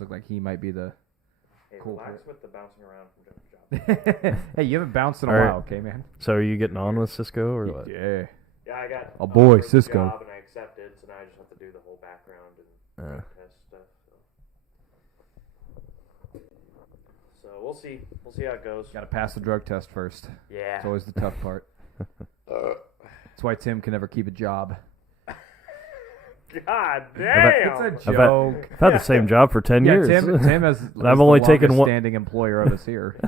look like he might be the cool. Relax with the bouncing around from job to job. Hey, you haven't bounced in a All right. while, okay, man? So are you getting on with Cisco or what? Yeah. Yeah, I got Oh, boy, offered the Cisco. job and I accepted, so now I just have to do the whole background and drug test stuff. So we'll see. We'll see how it goes. Got to pass the drug test first. Yeah. It's always the tough part. That's why Tim can never keep a job. God damn. It's a joke. I've had the same job for 10 years. Tim has. I've only taken one standing employer of us here.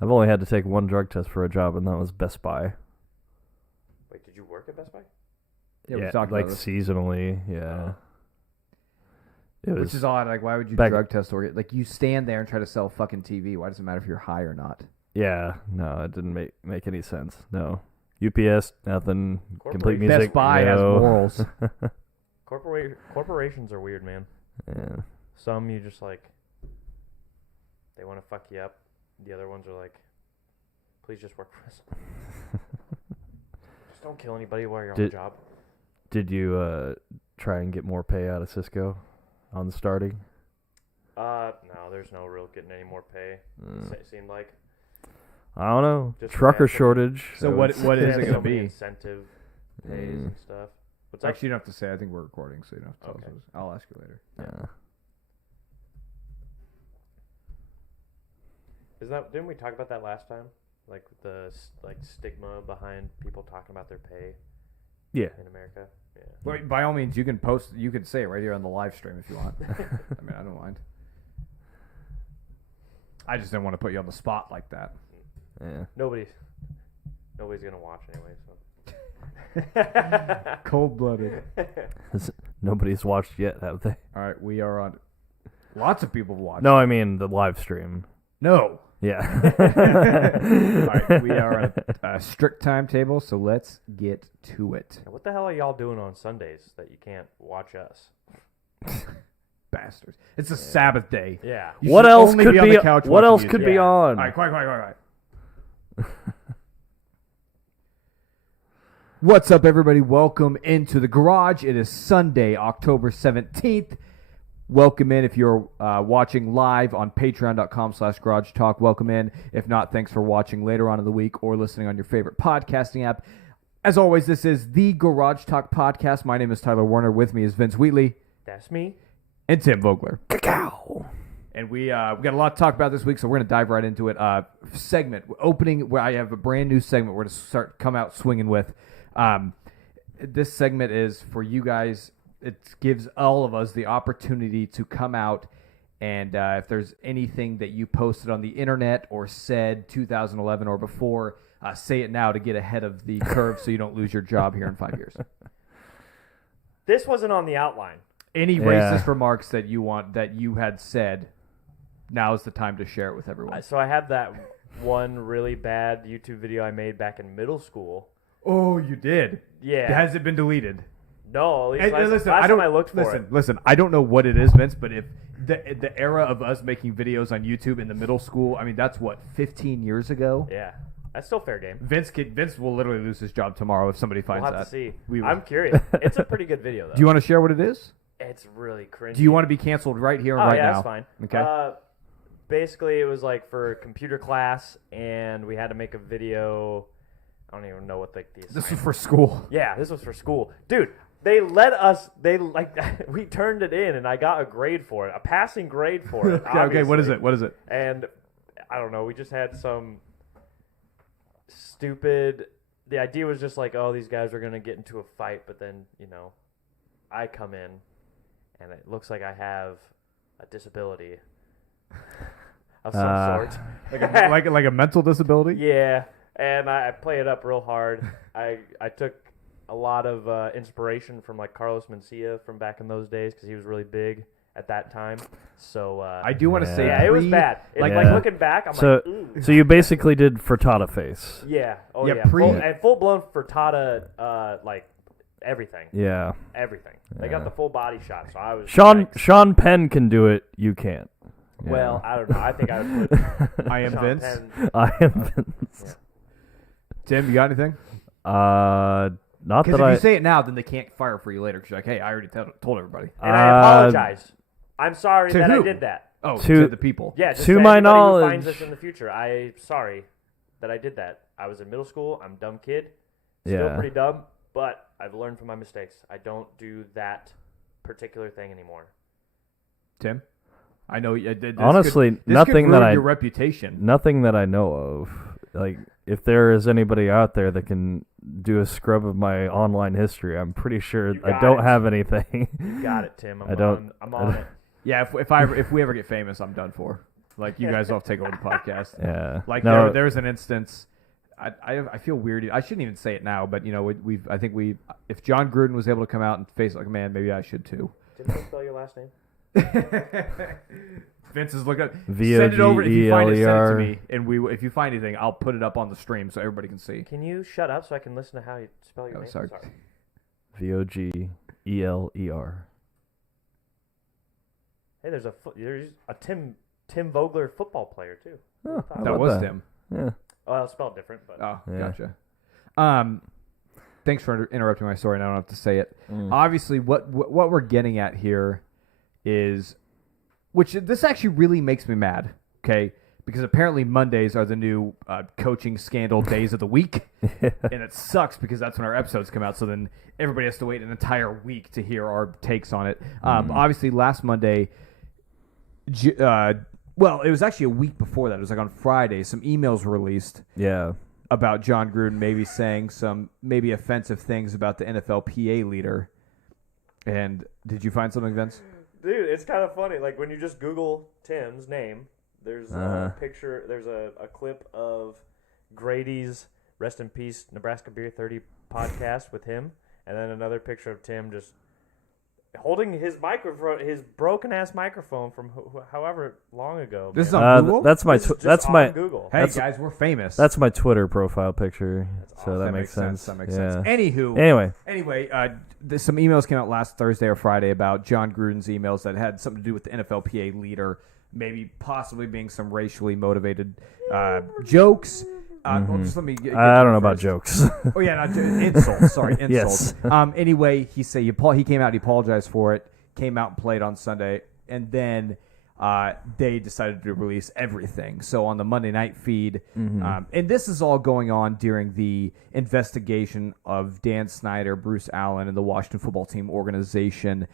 I've only had to take one drug test for a job, and that was Best Buy. Wait, did you work at Best Buy? Yeah, we talked about this. seasonally, yeah. Which is odd. Like, why would you drug test or like you stand there and try to sell fucking TV? Why does it matter if you're high or not? Yeah, no, it didn't make any sense. No. UPS, nothing. Complete music. Best Buy has morals. Corporations are weird, man. Yeah. Some you just like, they want to fuck you up. The other ones are like, please just work for us. Just don't kill anybody while you're on the job. Did you try and get more pay out of Cisco on the starting? No, there's no real getting any more pay. It seemed like. I don't know. Just Trucker shortage. So what is it going to be? Incentive pays and stuff. What's Actually, you don't have to say. I think we're recording, so you don't have to tell us. I'll ask you later. Yeah. Didn't we talk about that last time? Like the stigma behind people talking about their pay. Yeah. In America. Yeah. Well, by all means, you can post. You can say it right here on the live stream if you want. I mean, I don't mind. I just didn't want to put you on the spot like that. Yeah. Nobody's gonna watch anyway. So. Cold-blooded. Nobody's watched yet, have they? All right, we are on. Lots of people have watched. No, I mean the live stream. No. Yeah. All right, we are on a strict timetable, so let's get to it. What the hell are y'all doing on Sundays that you can't watch us? Bastards! It's a Sabbath day. Yeah. What else could be? What else could be on? All right, quiet. What's up, everybody? Welcome into the garage. It is Sunday, October 17th. Welcome in if you're watching live on patreon.com/garage talk. Welcome in. If not, thanks for watching later on in the week or listening on your favorite podcasting app. As always, this is the Garage Talk Podcast. My name is Tyler Warner. With me is Vince Wheatley. That's me. And Tim Vogler. Cacao. And we got a lot to talk about this week, so we're going to dive right into it. Segment opening where I have a brand new segment we're going to come out swinging with. This segment is for you guys. It gives all of us the opportunity to come out and if there's anything that you posted on the internet or said 2011 or before, say it now to get ahead of the curve so you don't lose your job here in 5 years. This wasn't on the outline. Any racist remarks that you had said, now is the time to share it with everyone. So I have that one really bad YouTube video I made back in middle school. Oh, you did? Yeah. Has it been deleted? No, at least last time I looked for it. Listen, I don't know what it is, Vince, but if the era of us making videos on YouTube in the middle school, I mean, that's what, 15 years ago? Yeah. That's still fair game. Vince will literally lose his job tomorrow if somebody finds that. We'll have to see. I'm curious. It's a pretty good video, though. Do you want to share what it is? It's really cringy. Do you want to be canceled right here and right now? Yeah, that's fine. Okay. Basically, it was like for computer class, and we had to make a video. I don't even know what the This was for school. Yeah, this was for school. Dude, they let us, we turned it in, and I got a grade for it, a passing grade for it. Okay, what is it? And I don't know, we just had some stupid, the idea was just like, oh, these guys are going to get into a fight, but then, I come in, and it looks like I have a disability of some sort. like a mental disability? Yeah, and I play it up real hard. I took a lot of inspiration from like Carlos Mencia from back in those days because he was really big at that time. So I do want to say, it was bad. Like looking back, I'm like, ooh. So you basically did frittata face. Yeah. Oh yeah. And full blown frittata, like everything. Yeah. Everything. They got the full body shot. So I was. Sean Penn can do it. You can't. Yeah. Well, I don't know. I think I would put. I am Sean Vince. Penn. I am Vince. Yeah. Tim, you got anything? Not that Because if you say it now, then they can't fire for you later. Because you're like, hey, I already told everybody. And I apologize. I'm sorry To that who? I did that. Oh, To- to the people. Yeah, just To to my anybody knowledge- who finds this in the future, I'm sorry that I did that. I was in middle school. I'm a dumb kid. Still Yeah. pretty dumb, but I've learned from my mistakes. I don't do that particular thing anymore. Tim, I know. Honestly, this nothing could that ruin I your reputation. nothing that I know of. Like, if there is anybody out there that can do a scrub of my online history, I'm pretty sure You I got don't it. have anything. You got it, Tim. I don't- I'm on it. Yeah, if we ever get famous, I'm done for. Like, you guys will have to take over the podcast. Yeah. Like no, there's an instance. I feel weird. I shouldn't even say it now, but I think if John Gruden was able to come out and face it like a man, maybe I should too. Didn't you spell your last name? Vince is looking. V-O-G-E-L-E-R. Send it over if you find it. Send it to me, and if you find anything, I'll put it up on the stream so everybody can see. Can you shut up so I can listen to how you spell your Oh, name? sorry. V-O-G-E-L-E-R. Hey, there's a Tim Vogler football player too. Oh, how That about was that? Tim. Yeah. Oh, I'll spell it different, but Oh, Yeah. gotcha. Thanks for interrupting my story, and I don't have to say it. Mm. Obviously, what we're getting at here is, which this actually really makes me mad, okay? Because apparently Mondays are the new coaching scandal days of the week, and it sucks because that's when our episodes come out, so then everybody has to wait an entire week to hear our takes on it. Obviously, last Monday, well, it was actually a week before that. It was like on Friday, some emails were released Yeah. about John Gruden maybe saying some maybe offensive things about the NFLPA leader. And did you find something, Vince? dude, it's kind of funny. Like when you just Google Tim's name, there's a picture. There's a clip of Grady's Rest in Peace Nebraska Beer 30 podcast with him, and then another picture of Tim just holding his microphone, his broken ass microphone from however long ago. This is man. on Google? That's my This is just that's on my Google. Hey, That's- guys, we're famous. that's my Twitter profile picture. So awesome. that makes sense. That makes yeah. sense. Anywho, Anyway, some emails came out last Thursday or Friday about John Gruden's emails that had something to do with the NFLPA leader, maybe possibly being some racially motivated jokes. Well, just let me get I don't know first. about jokes. Oh yeah, not insults. Sorry, insults. Yes. Anyway, he came out. He apologized for it. Came out and played on Sunday, and then they decided to release everything. So on the Monday night feed, and this is all going on during the investigation of Dan Snyder, Bruce Allen, and the Washington Football Team organization,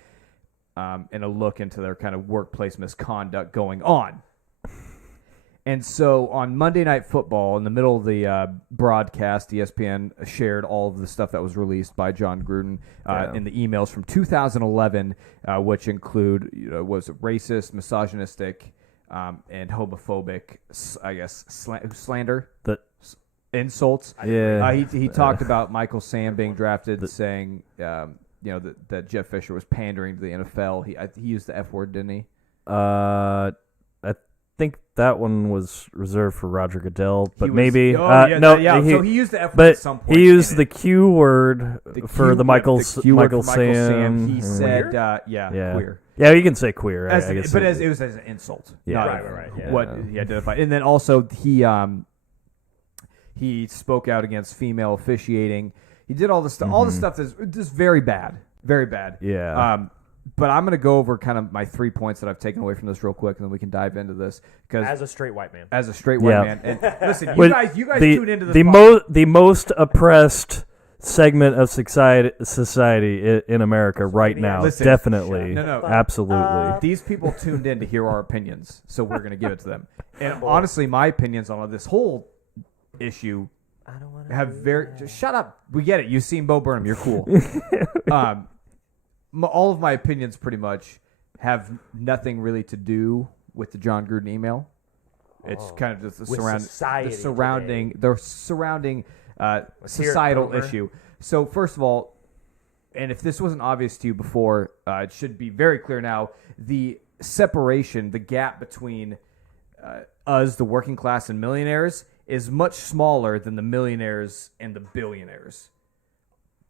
and a look into their kind of workplace misconduct going on. And so on Monday Night Football, in the middle of the broadcast, ESPN shared all of the stuff that was released by John Gruden in the emails from 2011, which include was racist, misogynistic, and homophobic, I guess, slander, insults. Yeah. He talked about Michael Sam being drafted, saying that Jeff Fisher was pandering to the NFL. He used the F word, didn't he? I think that one was reserved for Roger Goodell, but He was- maybe so he used the F word but at some point. he used in the it. Q word for the Michael Q word Michael for Michael Sam. He said, yeah, queer. Yeah, you can say queer. I guess But it was as an insult. Yeah. not Right, yeah. what he identified. And then also he spoke out against female officiating. He did all the stuff. All the stuff that's just very bad, very bad. Yeah. But I'm going to go over kind of my 3 points that I've taken away from this real quick, and then we can dive into this. Because As a straight white man. as a straight white Yeah. man, and listen, Well, you guys the, tune into this. the most oppressed segment of society in America right now. Listen, definitely. No. Absolutely. These people tuned in to hear our opinions, so we're going to give it to them. And honestly, my opinions on this whole issue I don't want to have just shut up. We get it. You've seen Bo Burnham. You're cool. All of my opinions pretty much have nothing really to do with the John Gruden email. It's kind of just the society surrounding hear it, societal Boomer. issue. So first of all, and if this wasn't obvious to you before, it should be very clear now. The separation, the gap between us, the working class, and millionaires, is much smaller than the millionaires and the billionaires.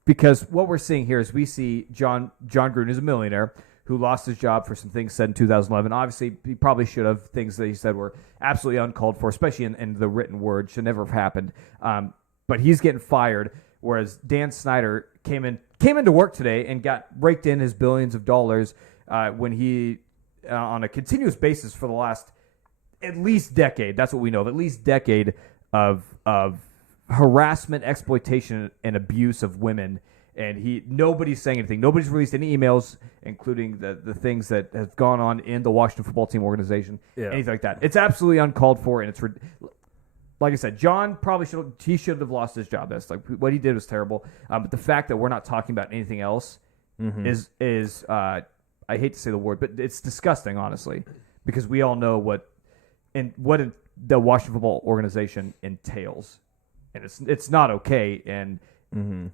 Because what we're seeing here is we see John Gruden is a millionaire who lost his job for some things said in 2011. Obviously, he probably should have. Things that he said were absolutely uncalled for, especially in the written word. Should never have happened. But he's getting fired, whereas Dan Snyder came into work today and got raked in his billions of dollars when he on a continuous basis for the last at least decade. That's what we know of, at least decade of harassment, exploitation, and abuse of women. And nobody's saying anything. Nobody's released any emails, including the things that have gone on in the Washington football team organization, anything like that. It's absolutely uncalled for, and it's like I said, John probably should have lost his job. That's like what he did was terrible. But the fact that we're not talking about anything else is I hate to say the word, but it's disgusting, honestly, because we all know what the Washington football organization entails, and it's not okay, and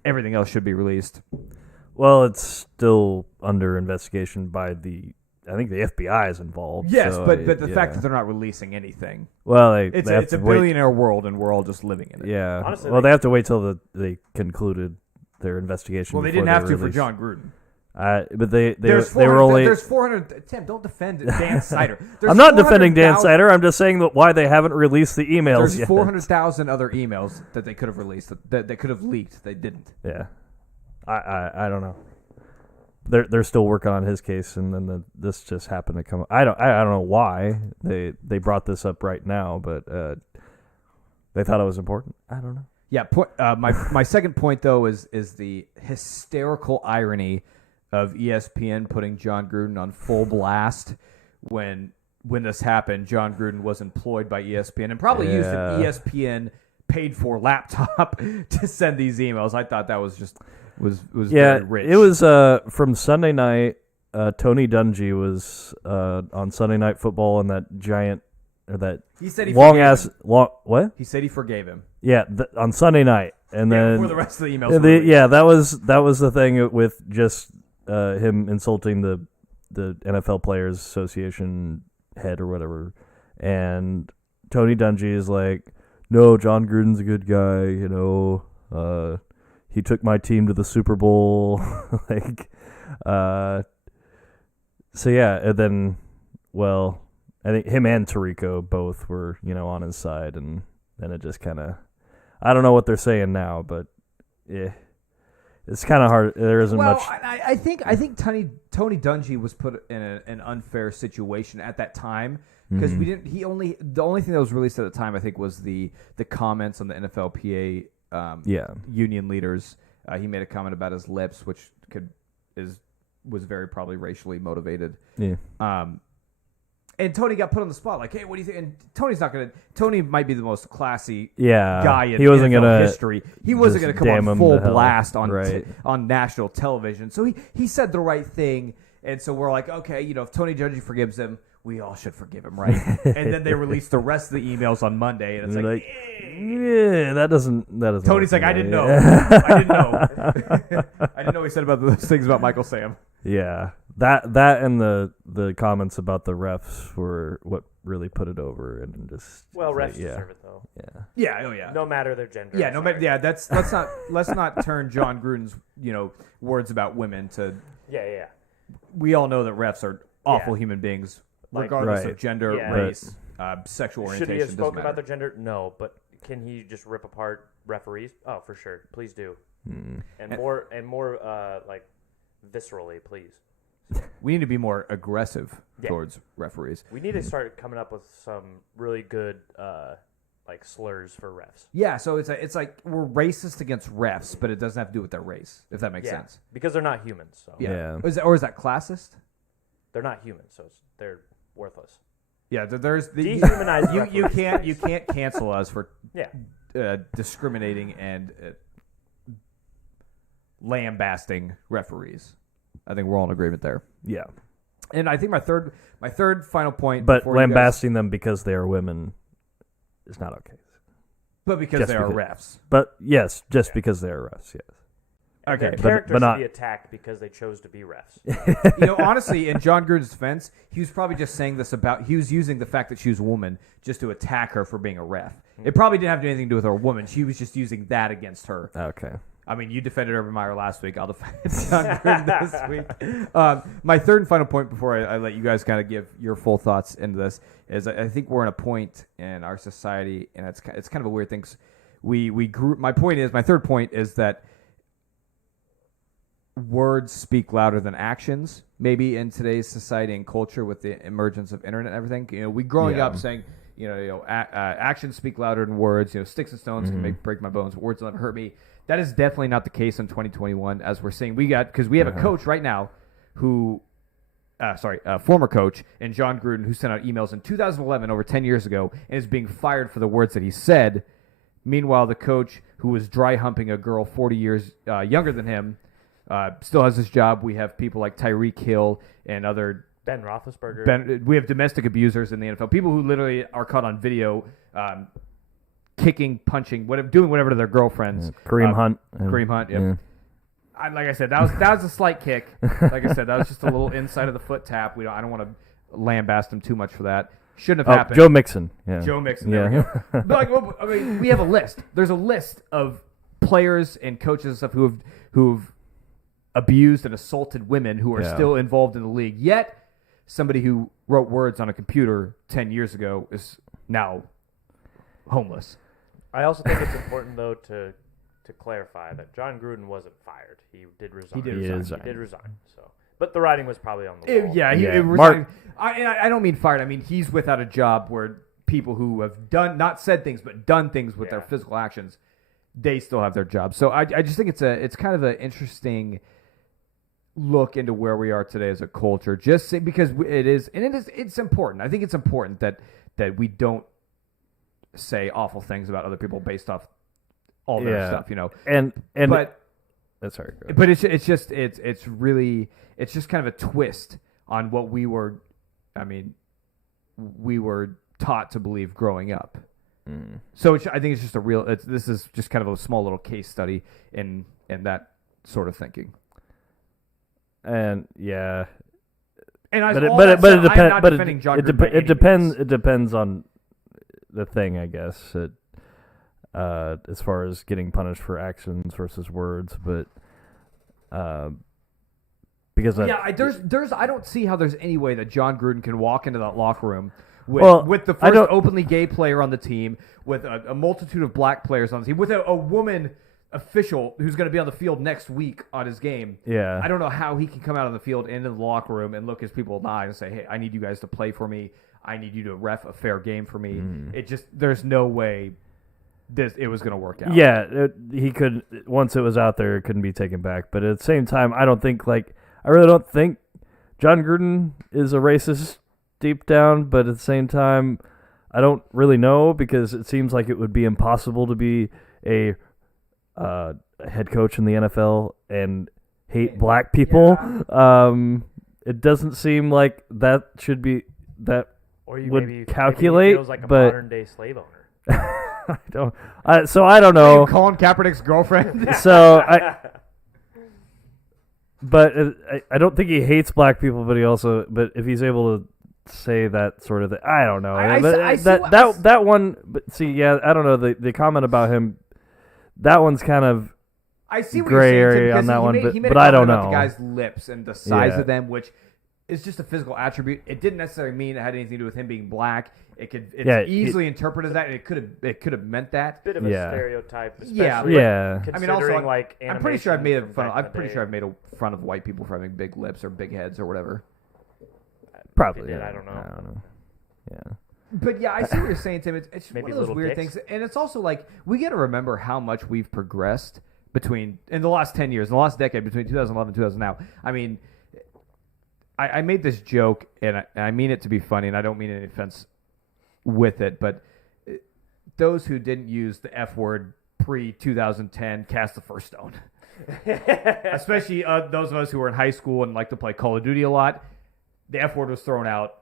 everything else should be released. Well, it's still under investigation by I think the FBI is involved. Yes, so but the fact that they're not releasing anything. Well, it's a billionaire world, and we're all just living in it. Yeah. Honestly, well, they have to wait till they concluded their investigation. Well, they didn't have to for John Gruden. But they were only. There's 400. Tim, don't defend Dan Snyder. I'm not defending Dan Snyder. I'm just saying that why they haven't released the emails There's yet. 400,000 other emails that they could have released that they could have leaked. They didn't. Yeah, I don't know. They're still working on his case, and then this just happened to come. I don't know why they brought this up right now, but they thought it was important. I don't know. Yeah. My second point though is the hysterical irony of ESPN putting John Gruden on full blast when this happened. John Gruden was employed by ESPN and probably used an ESPN paid for laptop to send these emails. I thought that was very rich. It was from Sunday night. Tony Dungy was on Sunday Night Football in that giant or that he said he long what? He said he forgave him. Yeah, on Sunday night, and then before the rest of the emails. That was the thing with just him insulting the NFL Players Association head or whatever, and Tony Dungy is like, no, John Gruden's a good guy, you know. He took my team to the Super Bowl, so yeah, and then, well, I think him and Tirico both were, on his side, and then it just kind of, I don't know what they're saying now, but yeah, it's kind of hard. There isn't much. Well, I think Tony Dungy was put in an unfair situation at that time because the only thing that was released at the time I think was the comments on the NFLPA. Union leaders. He made a comment about his lips, which was very probably racially motivated. Yeah. And Tony got put on the spot, like, "Hey, what do you think?" And Tony might be the most classy guy in NFL history. He wasn't going to come on full blast on national television. So he said the right thing, and so we're like, okay, if Tony Dungy forgives him, we all should forgive him, right? And then they released the rest of the emails on Monday, and it's like, yeah, that doesn't. Tony's like, I didn't know. I didn't know. I didn't know he said about those things about Michael Sam. Yeah, that and the comments about the refs were what really put it over, and just refs deserve it though. Yeah. Oh yeah. No matter their gender. Yeah. No matter. Yeah. Let's not turn John Gruden's words about women to. Yeah. We all know that refs are awful human beings. Regardless of gender, race, sexual orientation. Should he have spoken about their gender? No, but can he just rip apart referees? Oh, for sure. Please do. And more viscerally, please. We need to be more aggressive towards referees. We need to start coming up with some really good slurs for refs. Yeah, so it's like we're racist against refs, but it doesn't have to do with their race, if that makes sense. Because they're not humans. So. Yeah. Is that classist? They're not humans, so they're worthless. Yeah, there's dehumanize. You can't cancel us for discriminating and lambasting referees. I think we're all in agreement there. Yeah, and I think my third final point. But lambasting them because they are women is not okay. But because they are refs. But yes, because they are refs. Yes. Okay, their characters should be attacked because they chose to be refs. Honestly, in John Gruden's defense, he was probably just saying this he was using the fact that she was a woman just to attack her for being a ref. It probably didn't have anything to do with her woman. She was just using that against her. Okay. I mean, you defended Urban Meyer last week. I'll defend John Gruden this week. My third and final point before I let you guys kind of give your full thoughts into this is I think we're in a point in our society, and it's kind of a weird thing. 'Cause we grew. My third point is that words speak louder than actions. Maybe in today's society and culture with the emergence of internet and everything, we growing up saying, actions speak louder than words. Sticks and stones can break my bones. Words will never hurt me. That is definitely not the case in 2021, as we're seeing. Because we have a coach right now who, former coach, and John Gruden, who sent out emails in 2011, over 10 years ago, and is being fired for the words that he said. Meanwhile, the coach who was dry humping a girl 40 years younger than him still has his job. We have people like Tyreek Hill and other Ben Roethlisberger. We have domestic abusers in the NFL. People who literally are caught on video kicking, punching, doing whatever to their girlfriends. Kareem Hunt. Kareem Hunt, yeah. Like I said, that was a slight kick. Like I said, that was just a little inside of the foot tap. I don't want to lambast him too much for that. Shouldn't have happened. Joe Mixon. Yeah. Joe Mixon. There we go. But we have a list. There's a list of players and coaches and stuff who've abused and assaulted women who are still involved in the league. Yet somebody who wrote words on a computer 10 years ago is now homeless. I also think it's important, though, to clarify that John Gruden wasn't fired. He did resign. He did resign. So, but the writing was probably on the wall. He resigned. I don't mean fired. I mean he's without a job where people who have not said things but done things with their physical actions, they still have their job. So I just think it's kind of an interesting look into where we are today as a culture. Just because it's important. I think it's important that we don't say awful things about other people based off all their stuff, but that's sorry. But it's just kind of a twist on what we were taught to believe growing up. So I think it's just this is just kind of a small little case study in that sort of thinking. And yeah, and it depends on the thing, I guess. As far as getting punished for actions versus words, but because I don't see how there's any way that John Gruden can walk into that locker room with the first openly gay player on the team, with a multitude of black players on the team, with a woman official who's going to be on the field next week on his game. Yeah, I don't know how he can come out on the field into the locker room and look his people in the eye and say, "Hey, I need you guys to play for me. I need you to ref a fair game for me." It just there's no way it was going to work out. Yeah, he could once it was out there, it couldn't be taken back. But at the same time, I really don't think John Gruden is a racist deep down. But at the same time, I don't really know, because it seems like it would be impossible to be a head coach in the NFL and hate black people. It doesn't seem like that should be that. Or would calculate, maybe he feels like a modern day slave owner. I don't know. Colin Kaepernick's girlfriend. I don't think he hates black people, but if he's able to say that sort of thing, I don't know. That one, but see, yeah, I don't know. The comment about him, that one's kind of I see what gray you're saying, area on that one, but I don't know. know. The guy's lips and the size of them, which is just a physical attribute. It didn't necessarily mean it had anything to do with him being black. It's easily interpreted as that, and it could have meant that. Bit of a stereotype, especially I mean, also, like I'm pretty sure I've made fun of white people for having big lips or big heads or whatever. Probably, I don't know. Yeah. But yeah, I see what you're saying, Tim. It's maybe one of those weird things, and it's also like we got to remember how much we've progressed in the last 10 years, in the last decade, between 2011 and 2000 now. I mean, I made this joke, and I mean it to be funny, and I don't mean any offense with it, but those who didn't use the F word pre-2010 cast the first stone. Especially those of us who were in high school and like to play Call of Duty a lot. The F word was thrown out.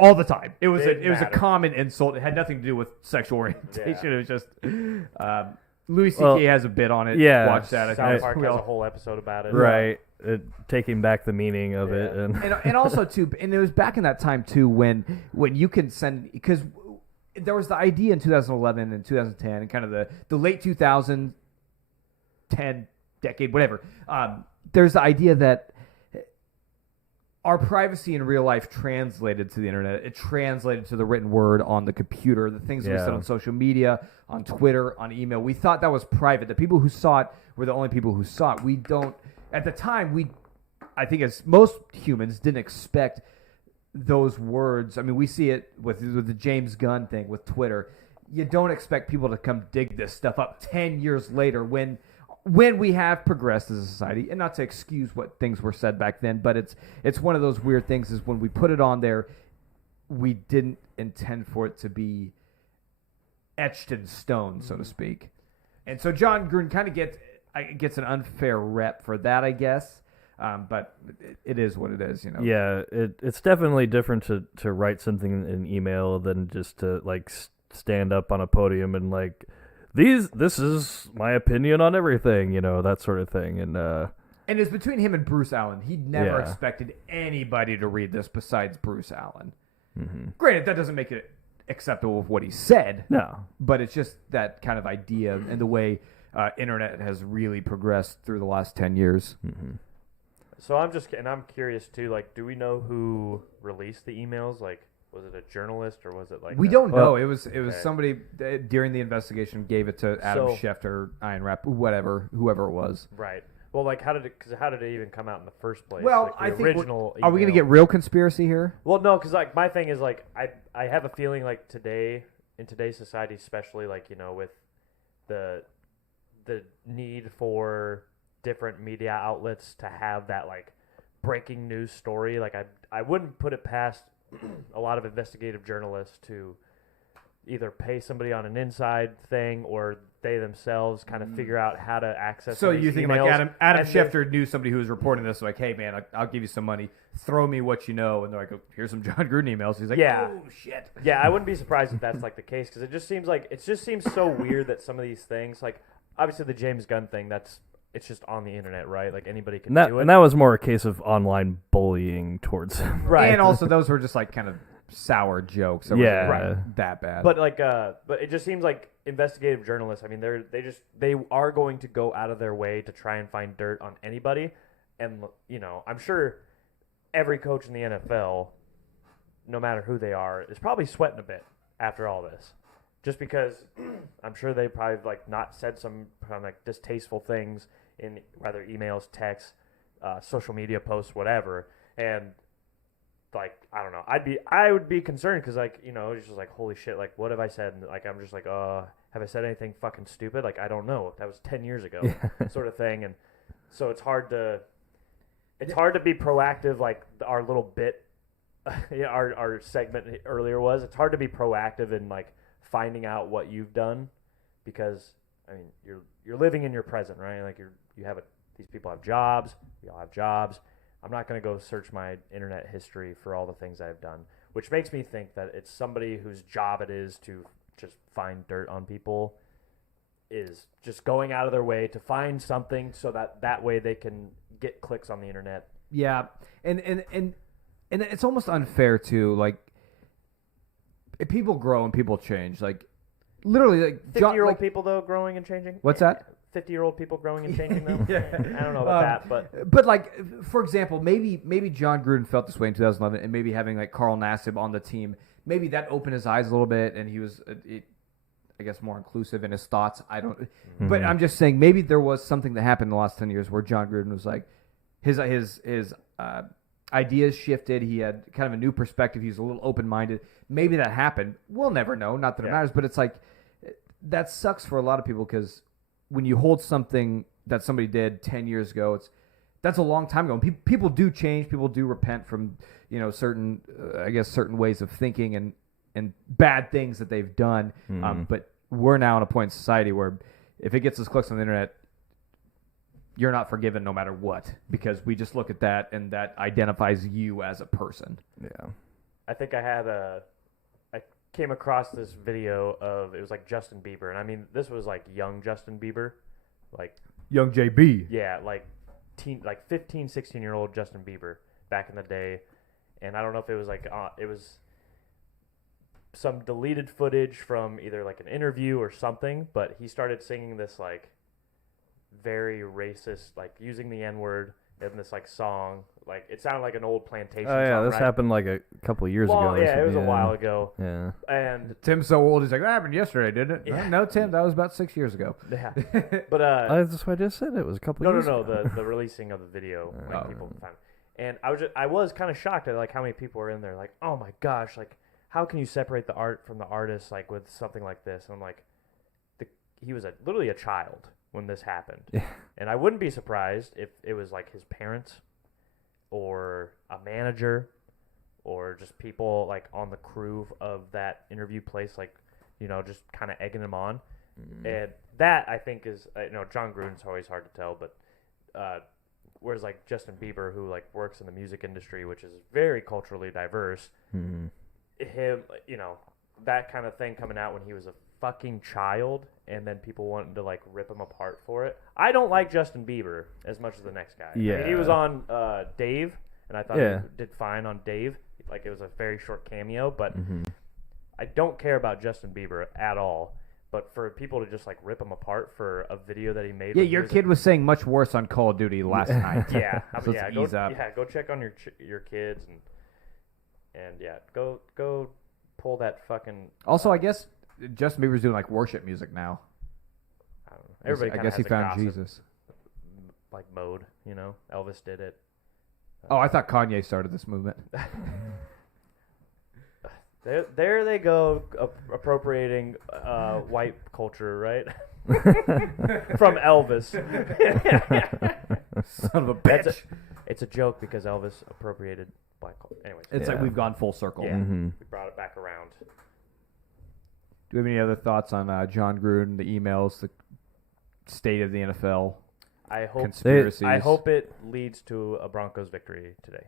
All the time. It was a common insult. It had nothing to do with sexual orientation. It was just Louis C.K. has a bit on it. Yeah, watch that. South Park has a whole episode about it. Right, taking back the meaning of it, and also too, and it was back in that time too when you can send, because there was the idea in 2011 and 2010 and kind of the late 2010 decade, whatever. There's the idea that our privacy in real life translated to the internet. It translated to the written word on the computer, the things that we said on social media, on Twitter, on email. We thought that was private. The people who saw it were the only people who saw it. We don't, at the time, I think as most humans didn't expect those words. I mean, we see it with the James Gunn thing with Twitter. You don't expect people to come dig this stuff up 10 years later when we have progressed as a society, and not to excuse what things were said back then, but it's one of those weird things is when we put it on there, we didn't intend for it to be etched in stone, so to speak. And so John Gruden kind of gets an unfair rep for that, I guess. But it is what it is, you know. Yeah, it's definitely different to write something in an email than just to like stand up on a podium and like this is my opinion on everything, you know, that sort of thing. And it's between him and Bruce Allen. He never expected anybody to read this besides Bruce Allen. Mm-hmm. Granted, that doesn't make it acceptable with what he said. No, but it's just that kind of idea and the way internet has really progressed through the last 10 years. Mm-hmm. So I'm curious too. Like, do we know who released the emails? Like, was it a journalist or was it like? We don't know. It was somebody during the investigation gave it to Adam Schefter, Iron Rap, whoever it was. Right. Well, like, how did it even come out in the first place? Well, like, I think original. Are we going to get real conspiracy here? Well, no, because like my thing is like I have a feeling like in today's society, especially like, you know, with the need for different media outlets to have that like breaking news story, like I wouldn't put it past a lot of investigative journalists to either pay somebody on an inside thing or they themselves kind of figure out how to access. So you think like Adam and Schefter knew somebody who was reporting this, like, hey man, I'll give you some money, throw me what you know, and they're like, oh, here's some John Gruden emails. He's like, oh shit. Yeah, I wouldn't be surprised if that's like the case because it just seems so weird that some of these things, like obviously the James Gunn thing, it's just on the internet, right? Like anybody can do it. And that was more a case of online bullying towards him. Right. And also those were just like kind of sour jokes. That wasn't that bad. But like but it just seems like investigative journalists, I mean, they are going to go out of their way to try and find dirt on anybody. And you know, I'm sure every coach in the NFL, no matter who they are, is probably sweating a bit after all this. Just because I'm sure they probably like not said some kind of like distasteful things in whether emails, texts, social media posts, whatever, and like I don't know, I would be concerned because like, you know, it's just like holy shit, like what have I said? And, like I'm just like have I said anything fucking stupid? Like I don't know, that was 10 years ago, sort of thing, and so it's hard to be proactive like our little bit, our segment earlier was. It's hard to be proactive in like finding out what you've done because I mean you're living in your present, right? Like these people have jobs, we all have jobs. I'm not going to go search my internet history for all the things I've done, which makes me think that it's somebody whose job it is to just find dirt on people is just going out of their way to find something so that way they can get clicks on the internet. Yeah. And it's almost unfair too, like if people grow and people change, like literally like 50-year-old people though growing and changing. What's that? 50-year-old people growing and changing though. Yeah. I don't know about that, but like for example, maybe John Gruden felt this way in 2011, and maybe having like Carl Nassib on the team, maybe that opened his eyes a little bit, and he was I guess more inclusive in his thoughts. I don't, but I'm just saying maybe there was something that happened in the last 10 years where John Gruden was like his ideas shifted. He had kind of a new perspective. He was a little open-minded. Maybe that happened. We'll never know. Not that it matters, but it's like that sucks for a lot of people because when you hold something that somebody did 10 years ago, that's a long time ago. And people do change. People do repent from certain ways of thinking and bad things that they've done. But we're now in a point in society where if it gets us clicks on the internet, you're not forgiven no matter what, because we just look at that and that identifies you as a person. Yeah. I think I came across this video of, it was like Justin Bieber. And I mean, this was like young Justin Bieber, like young JB. Yeah. Like 15, 16-year-old Justin Bieber back in the day. And I don't know if it was like, it was some deleted footage from either like an interview or something, but he started singing this like very racist, like using the N-word, in this like song. Like it sounded like an old plantation. Oh yeah, song, this right? happened like a couple of years ago. Well, or yeah, it was something. a while ago. Yeah. And Tim's so old. He's like, that happened yesterday, didn't it? Yeah. No, Tim, that was about 6 years ago. yeah, but That's what I just said. It was a couple of years no, ago. the releasing of the video, like Oh. people found. And I was kind of shocked at like how many people were in there. Like, oh my gosh, like how can you separate the art from the artist like with something like this? And I'm like, he was literally a child when this happened. Yeah. And I wouldn't be surprised if it was like his parents or a manager or just people like on the crew of that interview place, like, you know, just kind of egging him on. And that I think is, John Gruden's always hard to tell, but whereas like Justin Bieber, who like works in the music industry, which is very culturally diverse, Mhm. him, that kind of thing coming out when he was a fucking child, and then people wanting to like rip him apart for it. I don't like Justin Bieber as much as the next guy. I mean, he was on Dave, and I thought he did fine on Dave. Like it was a very short cameo, but I don't care about Justin Bieber at all. But for people to just like rip him apart for a video that he made, Yeah, when he your kid was saying much worse on Call of Duty last night. yeah, So let's ease up. go check on your kids and yeah, go pull that fucking. Also, I guess Justin Bieber's doing like worship music now. I don't know. Everybody I kinda guess he has a found gossip, Jesus. like mode, Elvis did it. Oh, I thought Kanye started this movement. There they go, appropriating white culture, right? From Elvis. Son of a bitch. It's a joke because Elvis appropriated black culture. Anyways, It's like we've gone full circle. yeah, Mhm. we brought it back around. Do we have any other thoughts on John Gruden, the emails, the state of the NFL, I hope conspiracies? I hope it leads to a Broncos victory today.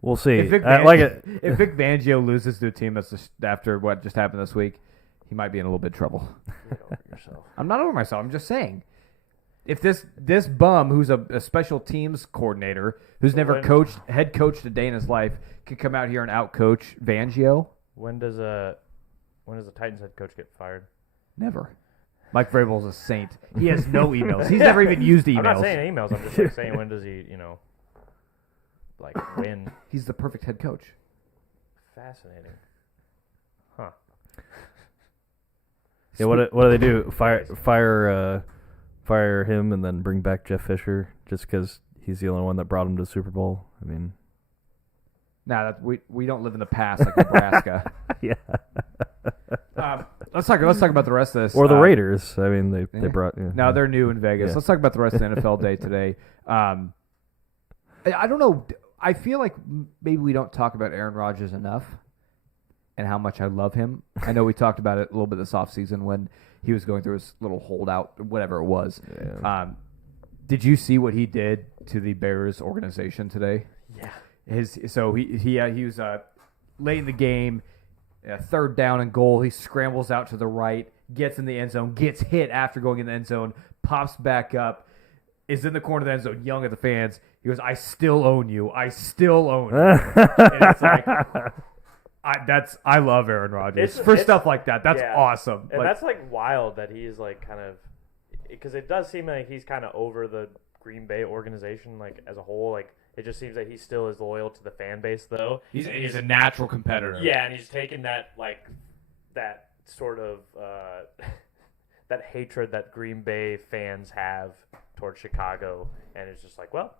We'll see. If Vic, if Vic Fangio loses to a team that's after what just happened this week, he might be in a little bit of trouble. Get over yourself. I'm not over myself. I'm just saying. If this bum, who's a special teams coordinator, who's never head coached a day in his life, could come out here and outcoach Fangio, When does the Titans head coach get fired? never. Mike Vrabel's a saint. He has no emails. He's never even used emails. I'm not saying emails. I'm just like saying when does he, win? He's the perfect head coach. Fascinating. Huh. Yeah, what do they do? Fire him and then bring back Jeff Fisher just because he's the only one that brought him to the Super Bowl? I mean, Nah, we don't live in the past like Nebraska. yeah. Let's talk about the rest of this. Or the Raiders. I mean, they brought. Yeah. Now they're new in Vegas. Yeah. Let's talk about the rest of the NFL day today. I don't know. I feel like maybe we don't talk about Aaron Rodgers enough and how much I love him. I know we talked about it a little bit this offseason when he was going through his little holdout, whatever it was. Yeah. Did you see what he did to the Bears organization today? Yeah. He was late in the game, third down and goal. He scrambles out to the right, gets in the end zone, gets hit after going in the end zone, pops back up, is in the corner of the end zone, yelling at the fans. He goes, "I still own you. I still own you." And it's like, I love Aaron Rodgers for stuff like that. That's awesome. And that's like wild that he's like kind of, because it does seem like he's kind of over the Green Bay organization like as a whole. Like it just seems like he still is loyal to the fan base though. He's a natural competitor. Yeah, and he's taken that that sort of that hatred that Green Bay fans have towards Chicago, and it's just like, well,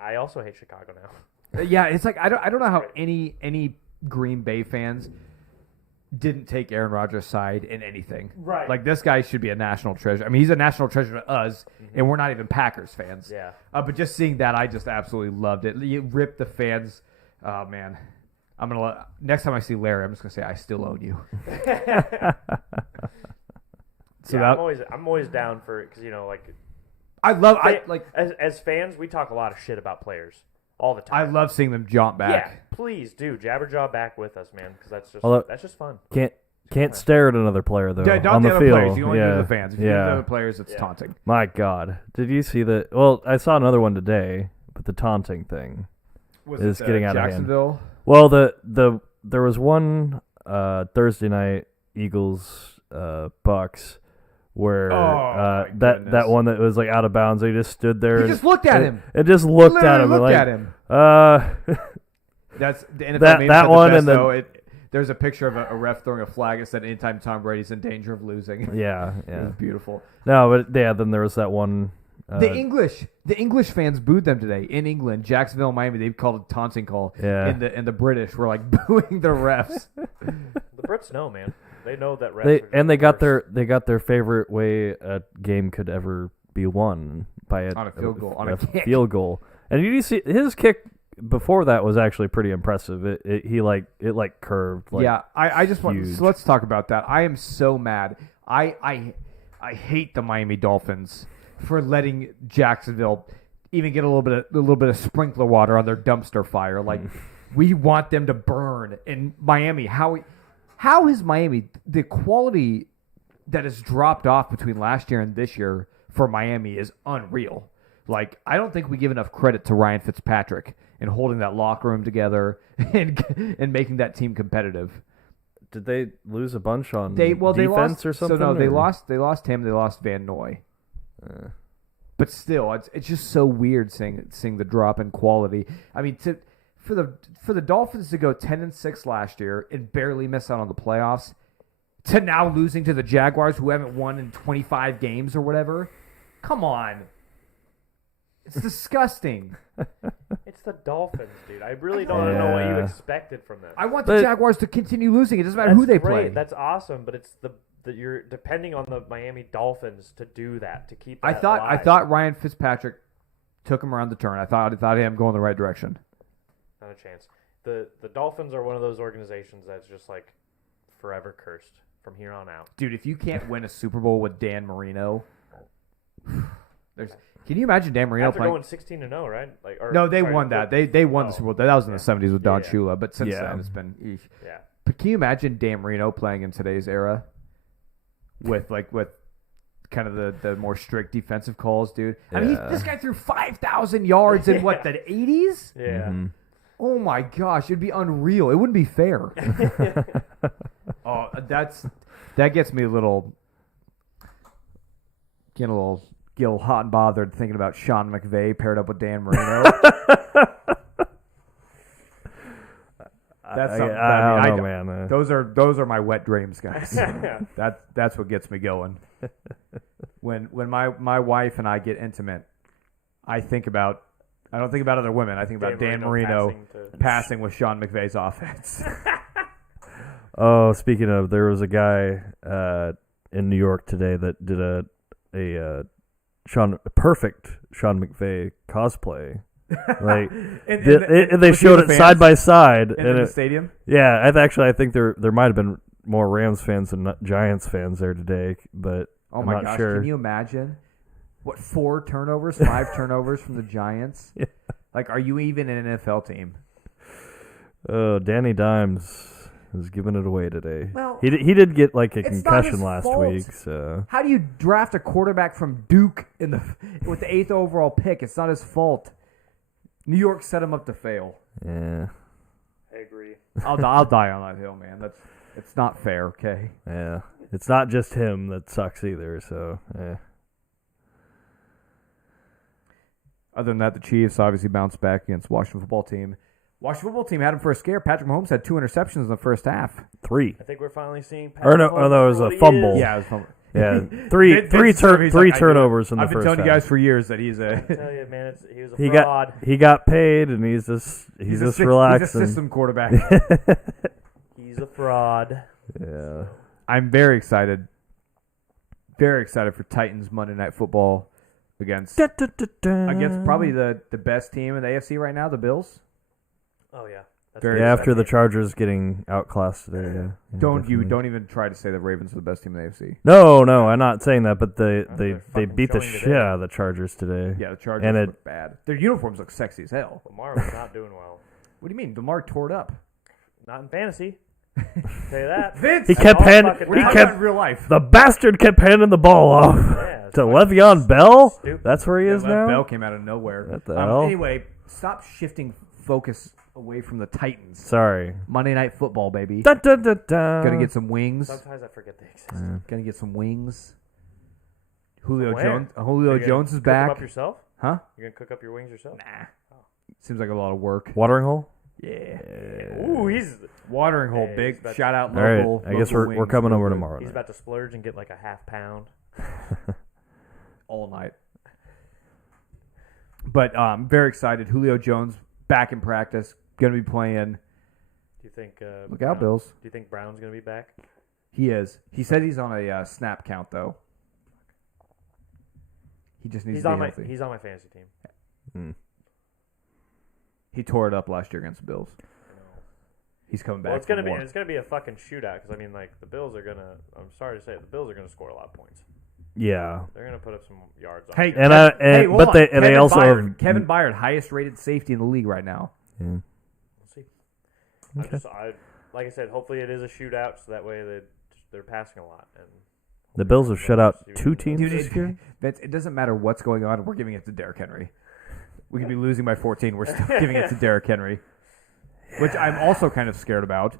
I also hate Chicago now. Yeah, it's like I don't know how any Green Bay fans didn't take Aaron Rodgers' side in anything. Right. Like this guy should be a national treasure. I mean, he's a national treasure to us, and we're not even Packers fans. Yeah. But just seeing that, I just absolutely loved it. You ripped the fans. Oh man, next time I see Larry, I'm just gonna say I still own you. So yeah, I'm always down for it because as fans we talk a lot of shit about players all the time. I love seeing them jump back. Yeah, please do jabberjaw back with us, man, because that's just fun. Can't stare at another player though Not on the the other field. players. You only do the fans. If you do the other players, it's taunting. My God, did you see that? Well, I saw another one today, but the taunting thing is getting out of hand. Jacksonville? Well, there was one Thursday night Eagles Bucks where my that goodness. one that was like out of bounds. He just stood there. He just looked at him. It just looked at him. Literally and looked like, at him. That's the NFL That- meme that said the one best, and then- though. There's a picture of a ref throwing a flag that said anytime Tom Brady's in danger of losing. yeah, It yeah. was beautiful. No, but yeah. Then there was that one. The English fans booed them today in England, Jacksonville, Miami. They called it a taunting call. Yeah. And the British were like booing the refs. The Brits know, man. They know that refs they got their favorite way a game could ever be won by On a field goal, on a kick. field goal. And you see his kick before that was actually pretty impressive. It curved. Like, yeah, I just want. huge. So let's talk about that. I am so mad. I hate the Miami Dolphins for letting Jacksonville even get a little bit of sprinkler water on their dumpster fire. Like we want them to burn. In Miami, how has Miami, the quality that has dropped off between last year and this year for Miami is unreal. Like, I don't think we give enough credit to Ryan Fitzpatrick in holding that locker room together and making that team competitive. Did they lose a bunch on They defense lost or something? So no, they or- lost him. They lost Van Noy. But still, it's just so weird seeing the drop in quality. I mean, for the Dolphins to go 10-6 last year and barely miss out on the playoffs, to now losing to the Jaguars, who haven't won in 25 games or whatever. Come on, it's disgusting. It's the Dolphins, dude. I really don't know what you Yeah. expected from them. I want the Jaguars to continue losing. It doesn't matter who they play. That's awesome, but it's that you're depending on the Miami Dolphins to do that, to keep that I alive. thought Ryan Fitzpatrick took him around the turn. I thought him going the right direction. Not a chance. The Dolphins are one of those organizations that's just like forever cursed from here on out. Dude, if you can't win a Super Bowl with Dan Marino, can you imagine Dan Marino After playing? going 16-0, right? No, they won that. They won the Super Bowl. That was in the 70s with Don Yeah. Shula, but since Yeah. then it's been. Eesh. Yeah. But can you imagine Dan Marino playing in today's era with kind of the more strict defensive calls, dude? I mean, Yeah. this guy threw 5,000 yards in what, the 80s? Yeah. Mhm. Oh my gosh, it'd be unreal. It wouldn't be fair. Oh, that gets me getting a little hot and bothered thinking about Sean McVay paired up with Dan Marino. That's something. I don't know, man. Those are my wet dreams, guys. That's what gets me going. When my wife and I get intimate, I don't think about other women. I think about Dan Marino passing with Sean McVay's offense. Oh, speaking of, there was a guy in New York today that did a perfect Sean McVay cosplay. Like they showed it side by side in the stadium. Yeah, I think there might have been more Rams fans than Giants fans there today, but Oh I'm my not gosh! sure. Can you imagine? What, 4 turnovers, 5 turnovers from the Giants? Yeah. Like, are you even an NFL team? Oh, Danny Dimes is giving it away today. Well, he did get like a it's not concussion his last fault. week, so How do you draft a quarterback from Duke with the 8th overall pick? It's not his fault. New York set him up to fail. yeah, I agree. I'll die on that hill, man. It's not fair. Okay. yeah. It's not just him that sucks either. So yeah. Other than that, the Chiefs obviously bounced back against the Washington football team. Washington football team had him for a scare. Patrick Mahomes had 2 interceptions in the first half. 3. I think we're finally seeing. Or no, Patrick no, it was Mahomes a for what he fumble. is. Yeah, it was fun. Yeah, three turnovers in the I've been first telling you half. guys for years that he's I a tell you, man, he was a He fraud. got paid, and he's just relaxing. He's a system quarterback. He's a fraud. Yeah. I'm very excited. Very excited for Titans Monday Night Football against probably the best team in the AFC right now, the Bills. Oh yeah. That's Very Yeah, right. after the Chargers getting outclassed today. Yeah. Yeah, Don't definitely. even try to say the Ravens are the best team in the AFC. No, I'm not saying that, but they fucking beat the showing shit today. out of the Chargers today. Yeah, the Chargers And look bad. Their uniforms look sexy as hell. Lamar was not doing well. What do you mean? DeMar tore it up. Not in fantasy. Tell you that. Vince, He That's kept all handing. fucking what are you matters. talking about in real life? The bastard kept handing the ball off Yeah, it's to fucking Le'Veon Bell. stupid. That's where he is Lev now. Bell came out of nowhere. What the hell? Anyway, stop shifting focus away from the Titans. Sorry. Monday Night Football, baby. Dun, dun, dun, dun. Gonna get some wings. Sometimes I forget they exist. Gonna get some wings. Julio Where? Jones. Julio Are you gonna Jones is cook them back. up yourself? Huh? You're gonna cook up your wings yourself? Nah. Seems like a lot of work. Watering hole. Yeah. Ooh, he's Watering hole, Hey, big he's about shout out. All right. Local. I guess local we're wings, coming real over good. tomorrow. he's night. about to splurge and get like a half pound. All night. But very excited. Julio Jones back in practice. Gonna be playing. Do you think? Look out, Bills. Do you think Brown's gonna be back? He is. He said he's on a snap count though. He just needs He's to be on my healthy. he's on my fantasy team. He tore it up last year against the Bills. He's coming back. Well, it's for gonna be more. it's gonna be a fucking shootout because I mean like the Bills are gonna. I'm sorry to say it, the Bills are gonna score a lot of points. Yeah. They're gonna put up some yards. On Hey, you. And hey, hold but on. they and they Kevin also Byard, have, Kevin Byard, highest rated safety in the league right now. Yeah. We'll see. Okay. Like I said, hopefully it is a shootout, so that way they're passing a lot. And The Bills have shut out See 2 what- teams Dude, this year. it doesn't matter what's going on. We're giving it to Derrick Henry. We could be losing by 14. We're still giving it to Derrick Henry, which I'm also kind of scared about.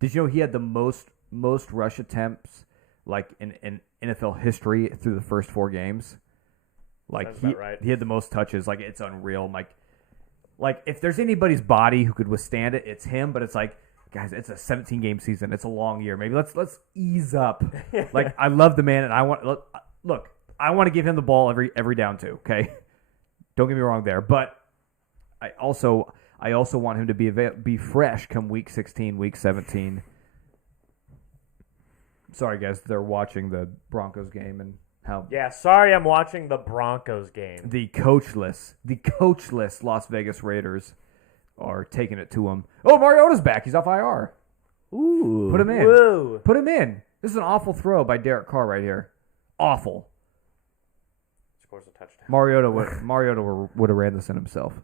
Did you know he had the most rush attempts like in NFL history through the first 4 games? Like Sounds about right. he had the most touches. Like it's unreal. I'm like if there's anybody's body who could withstand it, it's him. But it's like, guys, it's a 17 game season. It's a long year. Maybe let's ease up. Like I love the man, and I want look. I want to give him the ball every down too. Okay, don't get me wrong there. But I also want him to be fresh come week 16, week 17. Sorry guys, they're watching the Broncos game and how yeah, sorry, I'm watching the Broncos game. the coachless Las Vegas Raiders are taking it to him. Oh, Mariota's back. He's off IR. Ooh. Put him in. Whoa. Put him in. This is an awful throw by Derek Carr right here. Awful. Scores a touchdown. Mariota would have ran this in himself.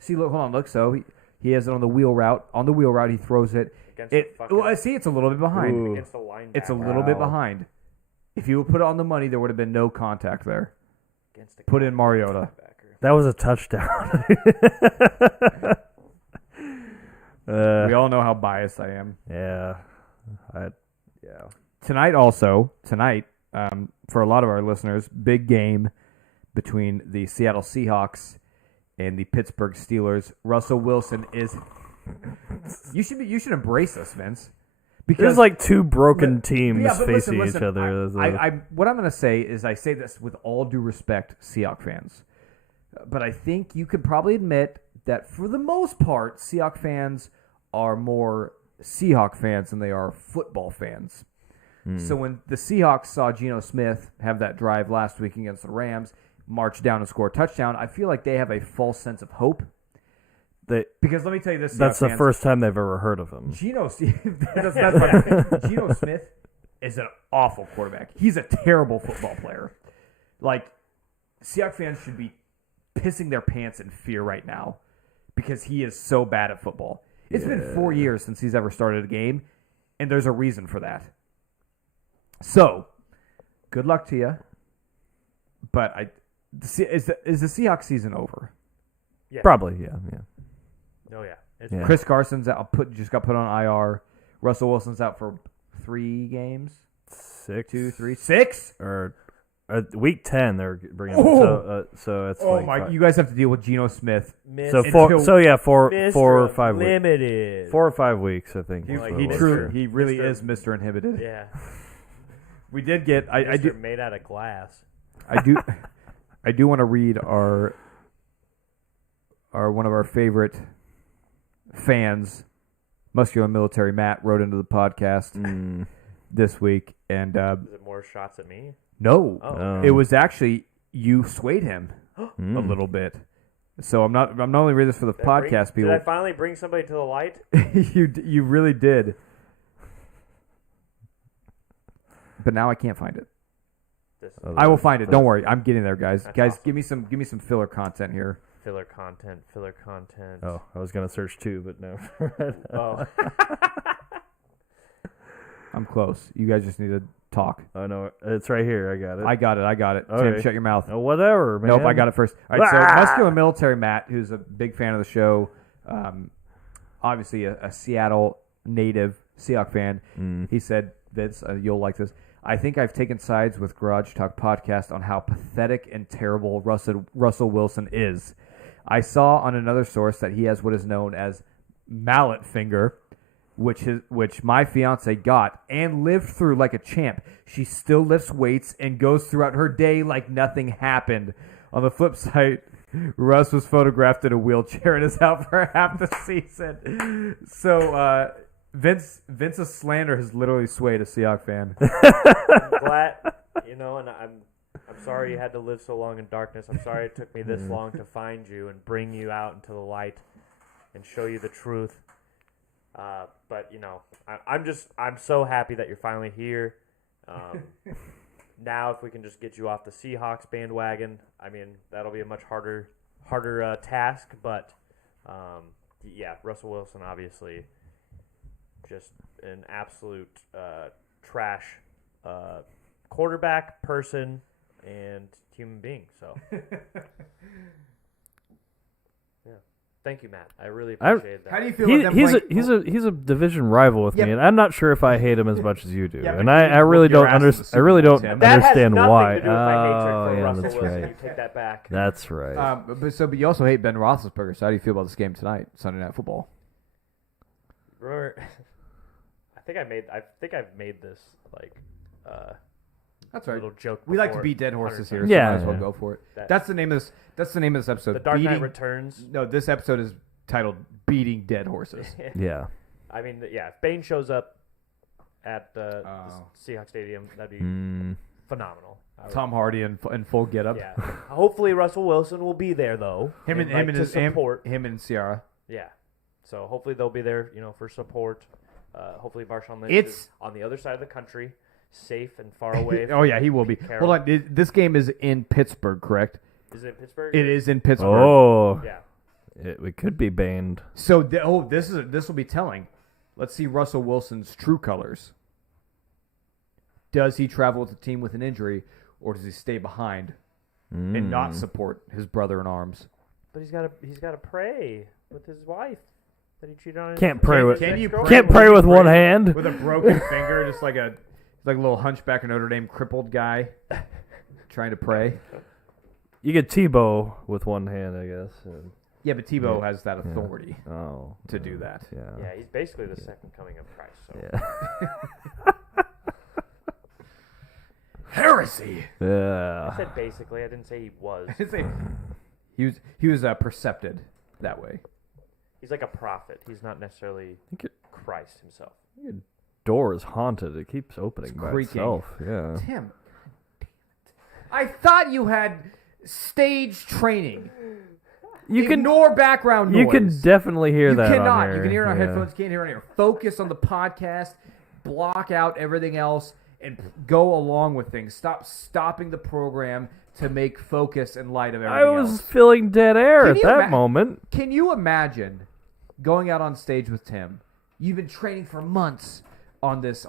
See, look, hold on, look. So he has it on the wheel route. On the wheel route, he throws it. See, it's a little bit behind. Ooh. Against the linebacker. It's a little bit behind. If you would put it on the money, there would have been no contact there. Against the Put in Mariota. linebacker. That was a touchdown. We all know how biased I am. Yeah. Tonight, for a lot of our listeners, big game between the Seattle Seahawks and the Pittsburgh Steelers. Russell Wilson is. You should embrace this, Vince. Because There's like 2 broken teams yeah, but facing listen, each other. what I'm going to say is I say this with all due respect, Seahawks fans. But I think you could probably admit that for the most part, Seahawks fans are more Seahawks fans than they are football fans. So when the Seahawks saw Geno Smith have that drive last week against the Rams, march down and score a touchdown, I feel like they have a false sense of hope. Because let me tell you this, That's Seahawks the fans, first time they've ever heard of him. Geno Smith is an awful quarterback. He's a terrible football player. Like, Seahawks fans should be pissing their pants in fear right now because he is so bad at football. It's been 4 years since he's ever started a game, and there's a reason for that. So, good luck to you. But is the Seahawks season over? Yeah. Probably, yeah. Oh yeah. It's Yeah. Chris Carson's out, just got put on IR. Russell Wilson's out for 3 games. 6, 2, 3, 6. or week 10 they're bringing. Oh! So it's Oh like my! five- You guys have to deal with Geno Smith. Missed, So Until- 4 Mr. or 5 weeks. Limited. 4 or 5 weeks, I think. He, was Like, what he it was. true. He really Mr. is Mr. Inhibited. Yeah. We did get. I Mr. do. made out of glass. I do. I do want to read our one of our favorite fans, Muscular Military Matt, wrote into the podcast this week, and Is it more shots at me? no, Oh. it was actually you swayed him a little bit. So I'm not only reading this for the podcast people. Did I finally bring somebody to the light? you really did. But now I can't find it. I will find it. Don't worry. I'm getting there, guys. That's Guys, awesome. give me some filler content here. Filler content. Oh, I was gonna search too, but no. Oh. I'm close. You guys just need to talk. Oh no, it's right here. I got it. I got it. Okay. Tim, shut your mouth. Oh, whatever, man. Nope, I got it first. All right, so Ah! Muscular Military Matt, who's a big fan of the show, obviously a Seattle native Seahawks fan, he said, Vince, you'll like this. I think I've taken sides with Garage Talk podcast on how pathetic and terrible Russell Wilson is. I saw on another source that he has what is known as mallet finger, which my fiance got and lived through like a champ. She still lifts weights and goes throughout her day like nothing happened. On the flip side, Russ was photographed in a wheelchair and is out for half the season. So Vince's slander has literally swayed a Seahawks fan. I'm glad, and I'm sorry you had to live so long in darkness. I'm sorry it took me this long to find you and bring you out into the light and show you the truth. But I'm so happy that you're finally here. Now, if we can just get you off the Seahawks bandwagon, I mean that'll be a much harder task. But Russell Wilson obviously just an absolute trash quarterback, person, and human being. So, yeah. Thank you, Matt. I really appreciate that. How do you feel about them he's a division rival with me, and I'm not sure if I hate him as much as you do. Yeah, and I really don't understand. I really don't that understand has why. To do with my hatred for Russell that's Wilson. right. You take that back. That's right. But you also hate Ben Roethlisberger. So how do you feel about this game tonight, Sunday Night Football? Remember, I think I've made this That's right. little joke. We like to before beat dead horses here, 100 so Yeah. might as well go for it. That's the name of this episode. The Dark Knight Beating- Returns. No, this episode is titled "Beating Dead Horses." Yeah. I mean, if Bane shows up at the Seahawks Stadium, that'd be phenomenal. Tom Hardy in full getup. Yeah. Hopefully Russell Wilson will be there though. Him and to support. him and Ciara. Yeah. So hopefully they'll be there, for support. Hopefully Marshawn Lynch It's- is on the other side of the country, safe and far away. Oh yeah, he will be. Carol. Hold on, this game is in Pittsburgh, correct? Is it in Pittsburgh? It is in Pittsburgh. Oh, Yeah. we could be banned. So this will be telling. Let's see Russell Wilson's true colors. Does he travel with the team with an injury, or does he stay behind and not support his brother in arms? But he's got to pray with his wife that he cheated on. Can't pray with- Can you Can't pray with one hand. with a broken finger, just like a little hunchback of Notre Dame crippled guy trying to pray? You get Tebow with one hand, I guess. Yeah, but Tebow has that authority Oh, to do that. yeah. Yeah, he's basically the second coming of Christ. So. Yeah. Heresy. I Yeah. said basically. I didn't say he was. He was percepted that way. He's like a prophet. He's not necessarily think it- Christ himself. Your door is haunted. It keeps opening It's by creaking. itself. Yeah. Tim, damn it. I thought you had stage training. You can Ignore background noise. You can definitely hear You that. cannot. On here. You can hear it on Yeah. headphones. You can't hear it on here. Focus on the podcast. Block out everything else and go along with things. Stop stopping the program to make focus in light of everything I was else. filling dead air Can at you that ima- moment. Can you imagine going out on stage with Tim? You've been training for months on this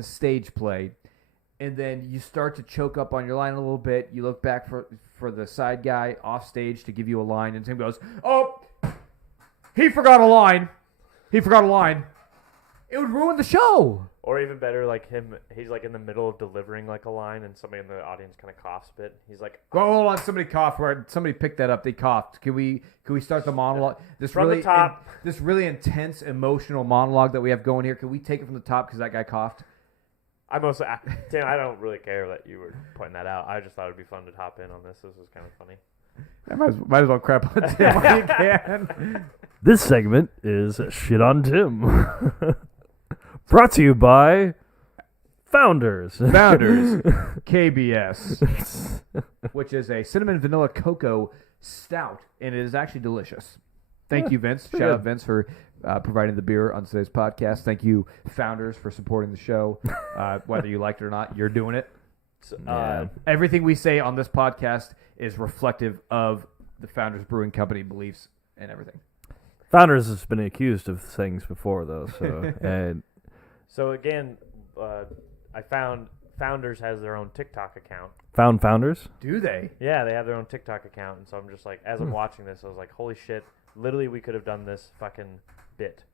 stage play, and then you start to choke up on your line a little bit. You look back for the side guy off stage to give you a line, and Tim goes, "Oh, he forgot a line. He forgot a line." It would ruin the show. Or even better, like him, he's like in the middle of delivering like a line, and somebody in the audience kind of coughs a bit. He's like, Oh, hold on, somebody coughed. Somebody picked that up. They coughed. Can we start the monologue? This From the really top. this really intense emotional monologue that we have going here. Can we take it from the top because that guy coughed? Tim, I don't really care that you were pointing that out. I just thought it'd be fun to hop in on this. This was kind of funny. I might as well crap on Tim while you can. This segment is Shit on Tim. Brought to you by Founders. Founders, KBS, which is a cinnamon vanilla cocoa stout, and it is actually delicious. Thank you, Vince. Shout out Vince for providing the beer on today's podcast. Thank you, Founders, for supporting the show. Whether you liked it or not, you're doing it. So, Yeah. Everything we say on this podcast is reflective of the Founders Brewing Company beliefs and everything. Founders has been accused of things before, though. So, and So again, I found Founders has their own TikTok account. found Founders. Do they? Yeah, they have their own TikTok account, and so I'm just like, as I'm watching this, I was like, holy shit! Literally, we could have done this fucking bit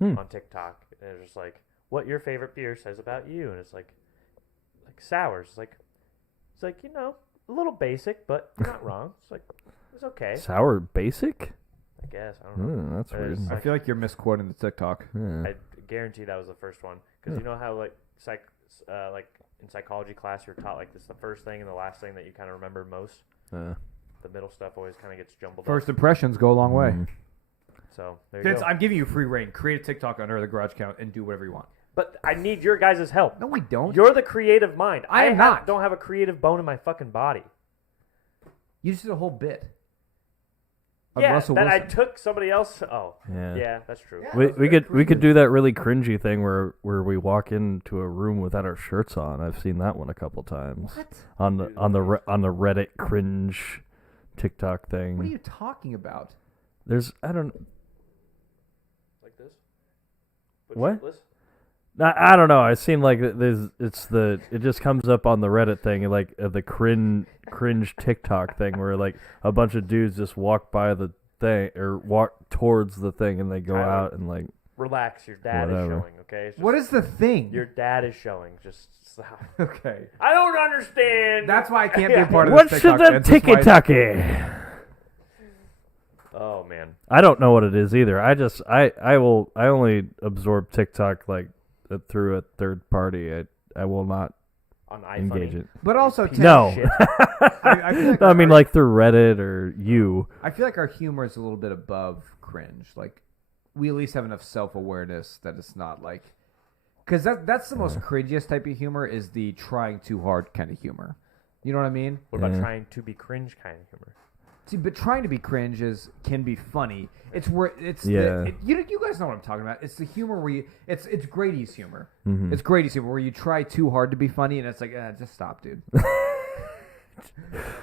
on TikTok. And it was just like, what your favorite beer says about you, and it's like, like sours. It's like a little basic, but you're not wrong. It's okay. Sour basic? I guess I don't know. That's weird. I feel like you're misquoting the TikTok. Yeah. I guarantee that was the first one because you know how like in psychology class you're taught like this is the first thing and the last thing that you kind of remember most. The middle stuff always kind of gets jumbled First up. impressions go a long way. So there you go. I'm giving you free reign. Create a TikTok under the garage count and do whatever you want. But I need your guys' help. No, we don't. You're the creative mind. I am not. Don't have a creative bone in my fucking body. You just did a whole bit. Of Yeah, Russell that I Wilson. took somebody else. Oh, Yeah. yeah, that's true. Yeah. We could do that really cringy thing where we walk into a room without our shirts on. I've seen that one a couple times. What? On the Reddit cringe TikTok thing. What are you talking about? I don't Like this? What? Shirtless? I don't know. I've seen like it just comes up on the Reddit thing like the cringe TikTok thing where like a bunch of dudes just walk by the thing or walk towards the thing and they go Tyler, out and like Relax, your dad Whatever. is showing, okay? It's just- What is the thing? Your dad is showing. Just stop. Okay. I don't understand. That's why I can't be a part of what this should TikTok. the That's just why- tiki-taki? Oh, man. I don't know what it is either. I only absorb TikTok like through a third party. I will not On engage iFunny. it. But also, Tim, No. Shit. I feel like No, I mean our- like through Reddit or you. I feel like our humor is a little bit above cringe. Like, we at least have enough self-awareness that it's not like... Because that's the most cringiest type of humor is the trying too hard kind of humor. You know what I mean? What about Yeah. trying to be cringe kind of humor? See, but trying to be cringe can be funny. It's where it's Yeah. you guys know what I'm talking about. It's the humor where it's Grady's humor. Mhm. It's Grady's humor where you try too hard to be funny and it's like, just stop, dude.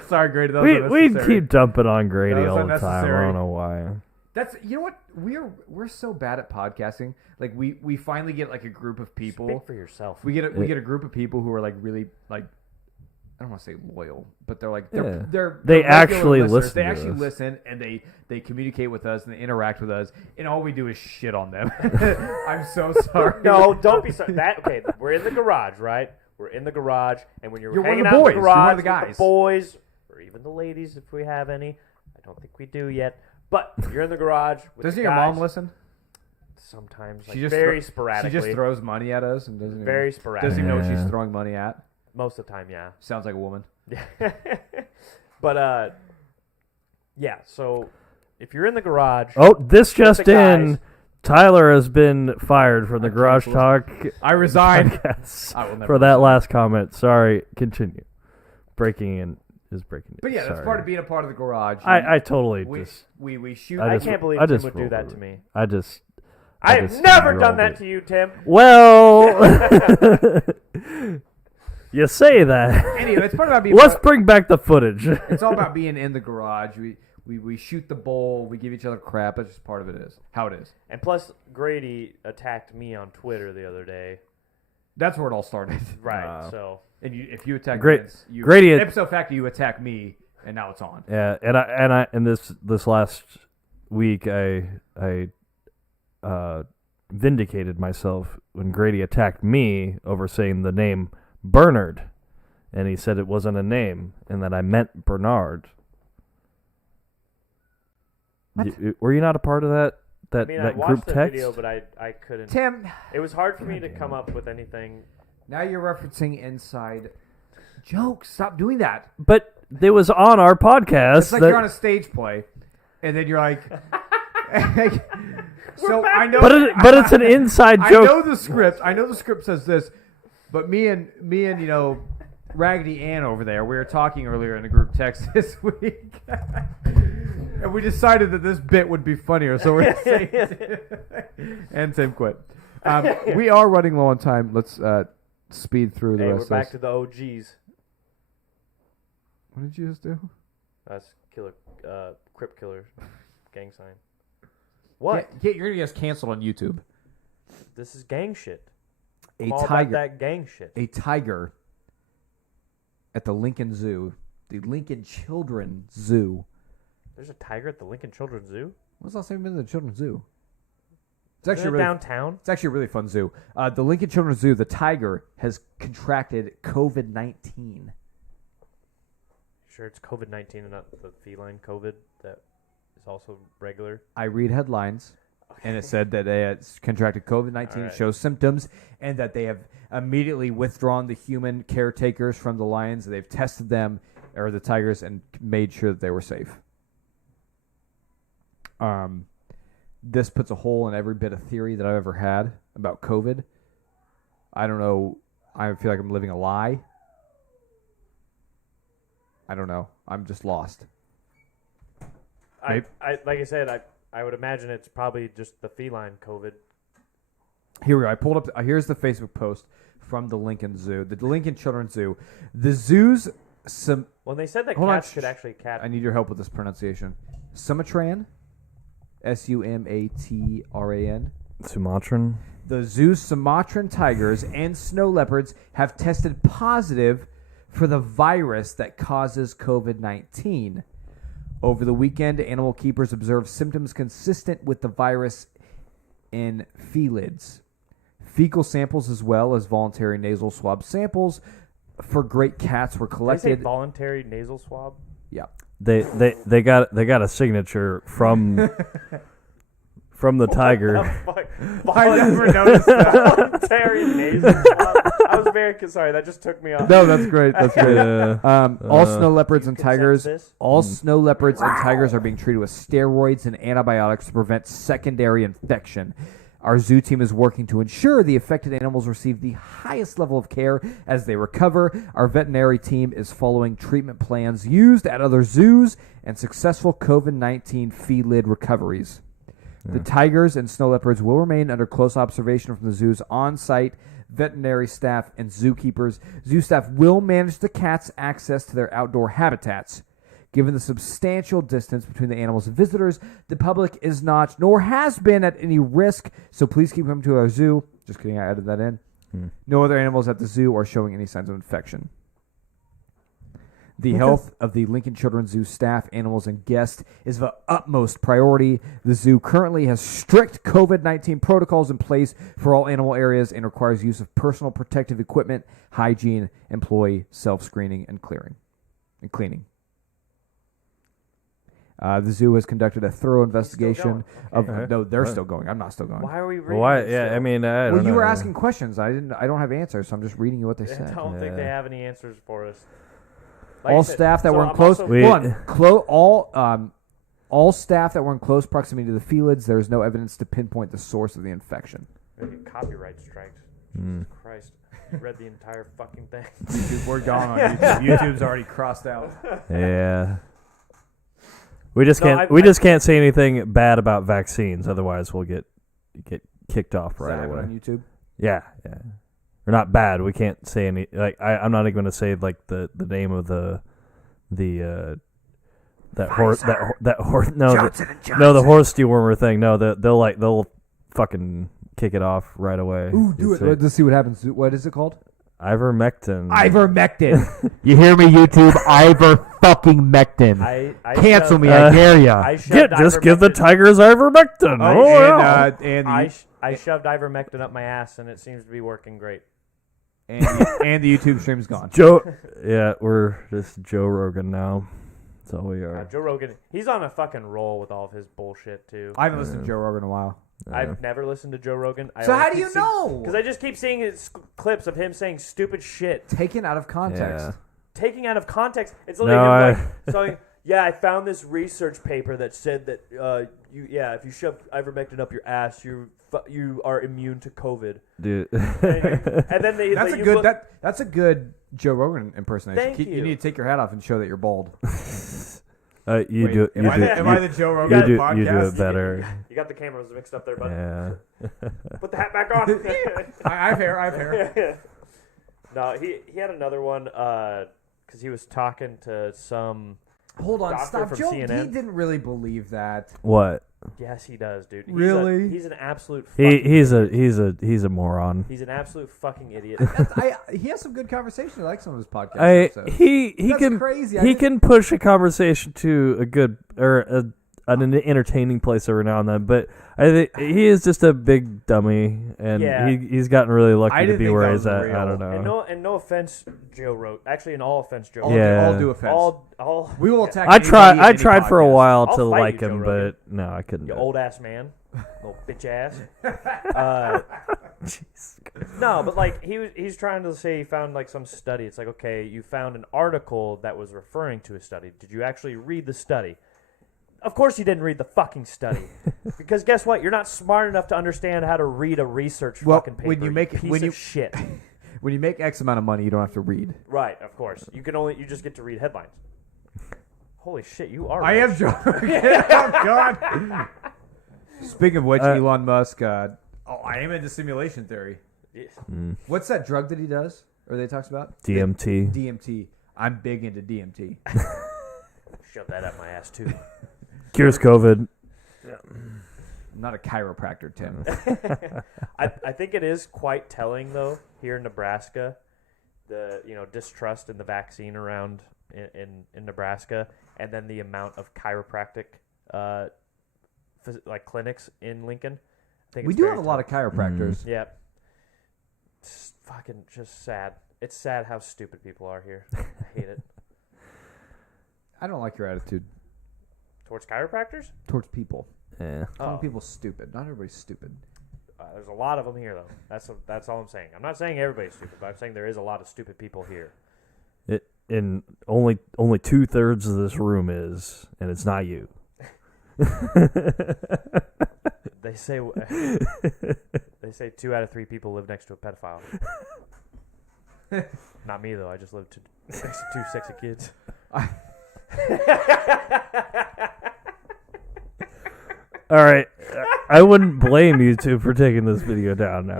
Sorry, Grady. That was We unnecessary. keep dumping on Grady That was all the time. I unnecessary. don't know why. That's what we're so bad at podcasting. Like we finally get like a group of people. Speak for yourself. We get a group of people who are like really like I don't want to say loyal, but they're like Yeah. they're They regular actually listeners. listen They to actually us. listen and they communicate with us and they interact with us, and all we do is shit on them. I'm so sorry. No, don't be sorry. Okay, we're in the garage, right? We're in the garage, and when you're You're one of hanging the out in boys. the You're one garage of the with guys. the boys, or even the ladies if we have any, I don't think we do yet. But you're in the garage with Doesn't the your guys. mom listen? Sometimes, She like just very She sporadically. just throws money at us and doesn't very even, sporadically. doesn't even know what Yeah. she's throwing money at. Most of the time, yeah. Sounds like a woman. But yeah. So if you're in the garage, Oh, this just the in. guys. Tyler has been fired from the I Garage canceled. Talk I resign. podcast I will never for that resign. last comment. Sorry, continue. Breaking in is breaking. But yeah, that's Sorry. part of being a part of the garage. I totally we just we shoot. I I just- can't believe I Tim just would do rolled that with to it. me. I just I have just never done rolled that it. to you, Tim. Well, you say that. Anyway, it's part about being. Let's bring back the footage. It's all about being in the garage. We shoot the bull. We give each other crap. That's just part of it. Is how it is. And plus, Grady attacked me on Twitter the other day. That's where it all started. Right. So And if you attack Great- Vince, you Grady- ipso facto you attack me, and now it's on. Yeah, and this last week I vindicated myself when Grady attacked me over saying the name Bernard, and he said it wasn't a name and that I meant Bernard. What? Were you not a part of that I mean, I that watched group the text? video, but I couldn't. Tim, It was hard for me to God come damn up with anything. now you're referencing inside jokes. Stop doing that. But it was on our podcast. It's like you're on a stage play, and then you're like. So I know, but it's an inside I joke. know the script. I know the script says this, but me and Raggedy Ann over there, we were talking earlier in the group text this week, and we decided that this bit would be funnier. So we're saying, and Tim quit. We are running low on time. Let's speed through the Hey, we're rest back of to this. the OGs. What did you just do? That's killer, Crip killers, gang sign. What? Yeah, you're gonna get us canceled on YouTube. This is gang shit. A I'm all tiger. about that gang shit. A tiger at the Lincoln Zoo, the Lincoln Children's Zoo. There's a tiger at the Lincoln Children's Zoo? When's the last time you've been to the Children's Zoo? It's actually really downtown. It's actually a really fun zoo. The Lincoln Children's Zoo, the tiger has contracted COVID-19. Sure, it's COVID-19 and not the feline COVID that is also regular. I read headlines, and it said that they had contracted COVID-19, Right. shows symptoms, and that they have immediately withdrawn the human caretakers from the lions. They've tested them, or the tigers, and made sure that they were safe. This puts a hole in every bit of theory that I've ever had about COVID. I don't know. I feel like I'm living a lie. I don't know. I'm just lost. I like I said, I would imagine it's probably just the feline COVID. Here we go. I pulled up. Here's the Facebook post from the Lincoln Zoo, the Lincoln Children's Zoo. The zoo's When they said that Hold on. cats could actually I need your help with this pronunciation. Sumatran, Sumatran. Sumatran. The zoo's Sumatran tigers and snow leopards have tested positive for the virus that causes COVID-19. Over the weekend, animal keepers observed symptoms consistent with the virus in felids. Fecal samples as well as voluntary nasal swab samples for great cats were Did they say collected. voluntary nasal swab? Yeah. They got a signature from the tiger. I never noticed that. Voluntary nasal swab. I was very sorry. That just took me off. No, that's great. That's great. Yeah. All snow leopards and consent tigers. to this? All snow leopards and tigers are being treated with steroids and antibiotics to prevent secondary infection. Our zoo team is working to ensure the affected animals receive the highest level of care as they recover. Our veterinary team is following treatment plans used at other zoos and successful COVID-19 felid recoveries. The tigers and snow leopards will remain under close observation from the zoo's on-site veterinary staff and zookeepers. Zoo staff will manage the cats' access to their outdoor habitats. Given the substantial distance between the animals and visitors, the public is not, nor has been, at any risk, so please keep coming to our zoo. Just kidding, I added that in. No other animals at the zoo are showing any signs of infection. The health of the Lincoln Children's Zoo staff, animals, and guests is of utmost priority. The zoo currently has strict COVID-19 protocols in place for all animal areas and requires use of personal protective equipment, hygiene, employee self-screening, and cleaning. The zoo has conducted a thorough investigation of. Okay. No, they're still going. I'm not still going. Why are we reading Why? this Yeah, still? I mean, I don't Well, you know. were asking questions. I don't have answers, so I'm just reading you what they I said. don't think they Yeah. have any answers for us. Like All I said, staff that so were in I'm close. also- Hold on. All staff that were in close proximity to the felids. There is no evidence to pinpoint the source of the infection. We're gonna get copyright strikes. Jesus Christ. You read the entire fucking thing. YouTube, we're gone on YouTube. YouTube's already crossed out. Yeah. We just No, can't. We just can't say anything bad about vaccines, otherwise we'll get kicked off Is that right happening away. on YouTube? Yeah. Or not bad. We can't say any. Like I'm not even going to say like the name of that horse that horse. No, the horse dewormer thing. No, they'll fucking kick it off right away. Ooh, do it. Let's see what happens. What is it called? Ivermectin. Ivermectin. You hear me, YouTube? Ivermectin. Cancel me, I dare ya. Just give the tigers ivermectin. I shoved ivermectin up my ass, and it seems to be working great. And the YouTube stream's gone. We're just Joe Rogan now. That's all we are. Joe Rogan, he's on a fucking roll with all of his bullshit, too. I haven't listened to Joe Rogan in a while. I've never listened to Joe Rogan. So how do you know? Because I just keep seeing his clips of him saying stupid shit. Taken out of context. Yeah. Taking out of context. It's literally him like, yeah, I found this research paper that said that if you shove ivermectin up your ass, you are immune to COVID. Dude. and then that's a good Joe Rogan impersonation. Thank you. You need to take your hat off and show that you're bald. Am I the Joe Rogan podcast? You do it better. You got the cameras mixed up there, bud. Yeah. Put the hat back on. I have hair. No, he had another one because he was talking to some. Hold on, doctor stop. from Joe, CNN. he didn't really believe that. What? Yes, he does, dude. Really? He's an absolute. Fucking He's a moron. He's an absolute fucking idiot. He has some good conversation. I like some of his podcasts. He can crazy. He can push a conversation to a good or an entertaining place every now and then. But I think he is just a big dummy, and he's gotten really lucky to be where he's at. I don't know. And no offense, Joe wrote. Actually, in all offense, Joe. All due offense. All. We will attack. I tried for a while to I'll fight like you, him, Joe but Rogan. no, I couldn't. You do it. old ass man, little bitch ass. No, but like he's trying to say he found like some study. It's like, okay, you found an article that was referring to a study. Did you actually read the study? Of course you didn't read the fucking study. Because guess what? You're not smart enough to understand how to read a research fucking paper. When you make shit. When you make X amount of money, you don't have to read. Right, of course. You just get to read headlines. Holy shit, you are. I am Joe. Oh God. Speaking of which, Elon Musk. I am into simulation theory. What's that drug that he does, or they talks about? DMT. DMT. I'm big into DMT. Shove that up my ass too. Cures COVID. I'm not a chiropractor, Tim. I think it is quite telling though here in Nebraska, the distrust in the vaccine around in Nebraska, and then the amount of chiropractic like clinics in Lincoln. I think we do have a lot of chiropractors. Yeah. It's fucking just sad. It's sad how stupid people are here. I hate it. I don't like your attitude Towards chiropractors? towards people. Yeah. Calling people stupid. Not everybody's stupid. There's a lot of them here, though. That's all I'm saying. I'm not saying everybody's stupid, but I'm saying there is a lot of stupid people here. And only 2/3 of this room is, and it's not you. They say 2 out of 3 people live next to a pedophile. Not me though. I just live next to 2 sexy kids. All right, I wouldn't blame you two for taking this video down now.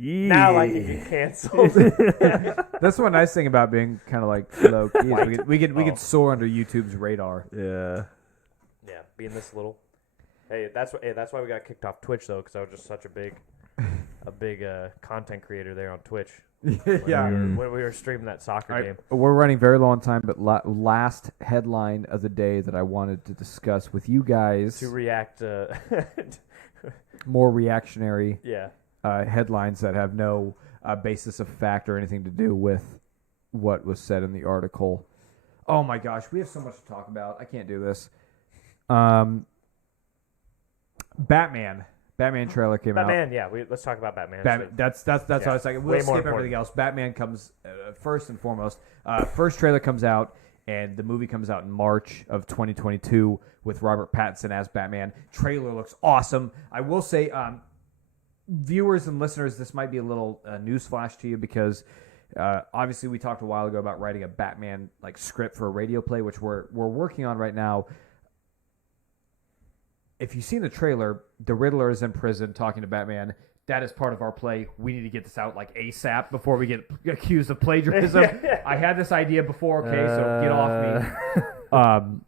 Now I can be canceled. That's one nice thing about being kind of like low key. We could soar under YouTube's radar. Yeah. Yeah, being this little. Hey, that's why we got kicked off Twitch though, because I was just such a big content creator there on Twitch. When we were streaming that soccer game. We're running very low on time, but last headline of the day that I wanted to discuss with you guys To react more reactionary yeah. Headlines that have no basis of fact or anything to do with what was said in the article. Oh my gosh, we have so much to talk about. I can't do this. Batman trailer came out. Batman, yeah. Let's talk about Batman. That's what I was saying. We'll skip everything else. Batman comes first and foremost. First trailer comes out, and the movie comes out in March of 2022 with Robert Pattinson as Batman. Trailer looks awesome. I will say, viewers and listeners, this might be a little newsflash to you because obviously we talked a while ago about writing a Batman like script for a radio play, which we're working on right now. If you've seen the trailer, the Riddler is in prison talking to Batman. That is part of our play. We need to get this out like ASAP before we get accused of plagiarism. I had this idea before, okay, so get off me.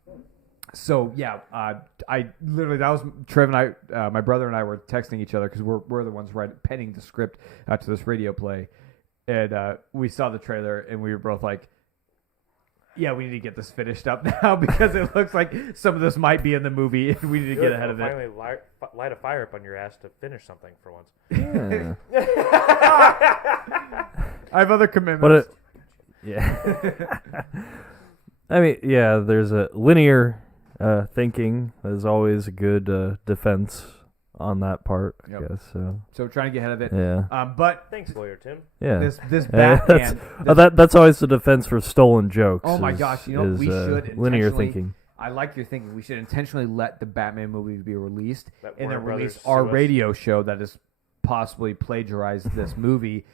So yeah, I literally, that was Trev and I, my brother and I were texting each other because we're the ones penning the script to this radio play, and we saw the trailer and we were both like, yeah, we need to get this finished up now because it looks like some of this might be in the movie and we need to get ahead of it. Finally light a fire up on your ass to finish something for once. Yeah. I have other commitments. Yeah. I mean, yeah, there's a linear thinking. There's always a good defense on that part, I guess. So we're trying to get ahead of it. Yeah. But thanks, lawyer Tim. Yeah. This Batman. That's always the defense for stolen jokes. Oh my gosh! You know, we should linear thinking. I like your thinking. We should intentionally let the Batman movie be released and then release Brothers our radio show that has possibly plagiarized this movie,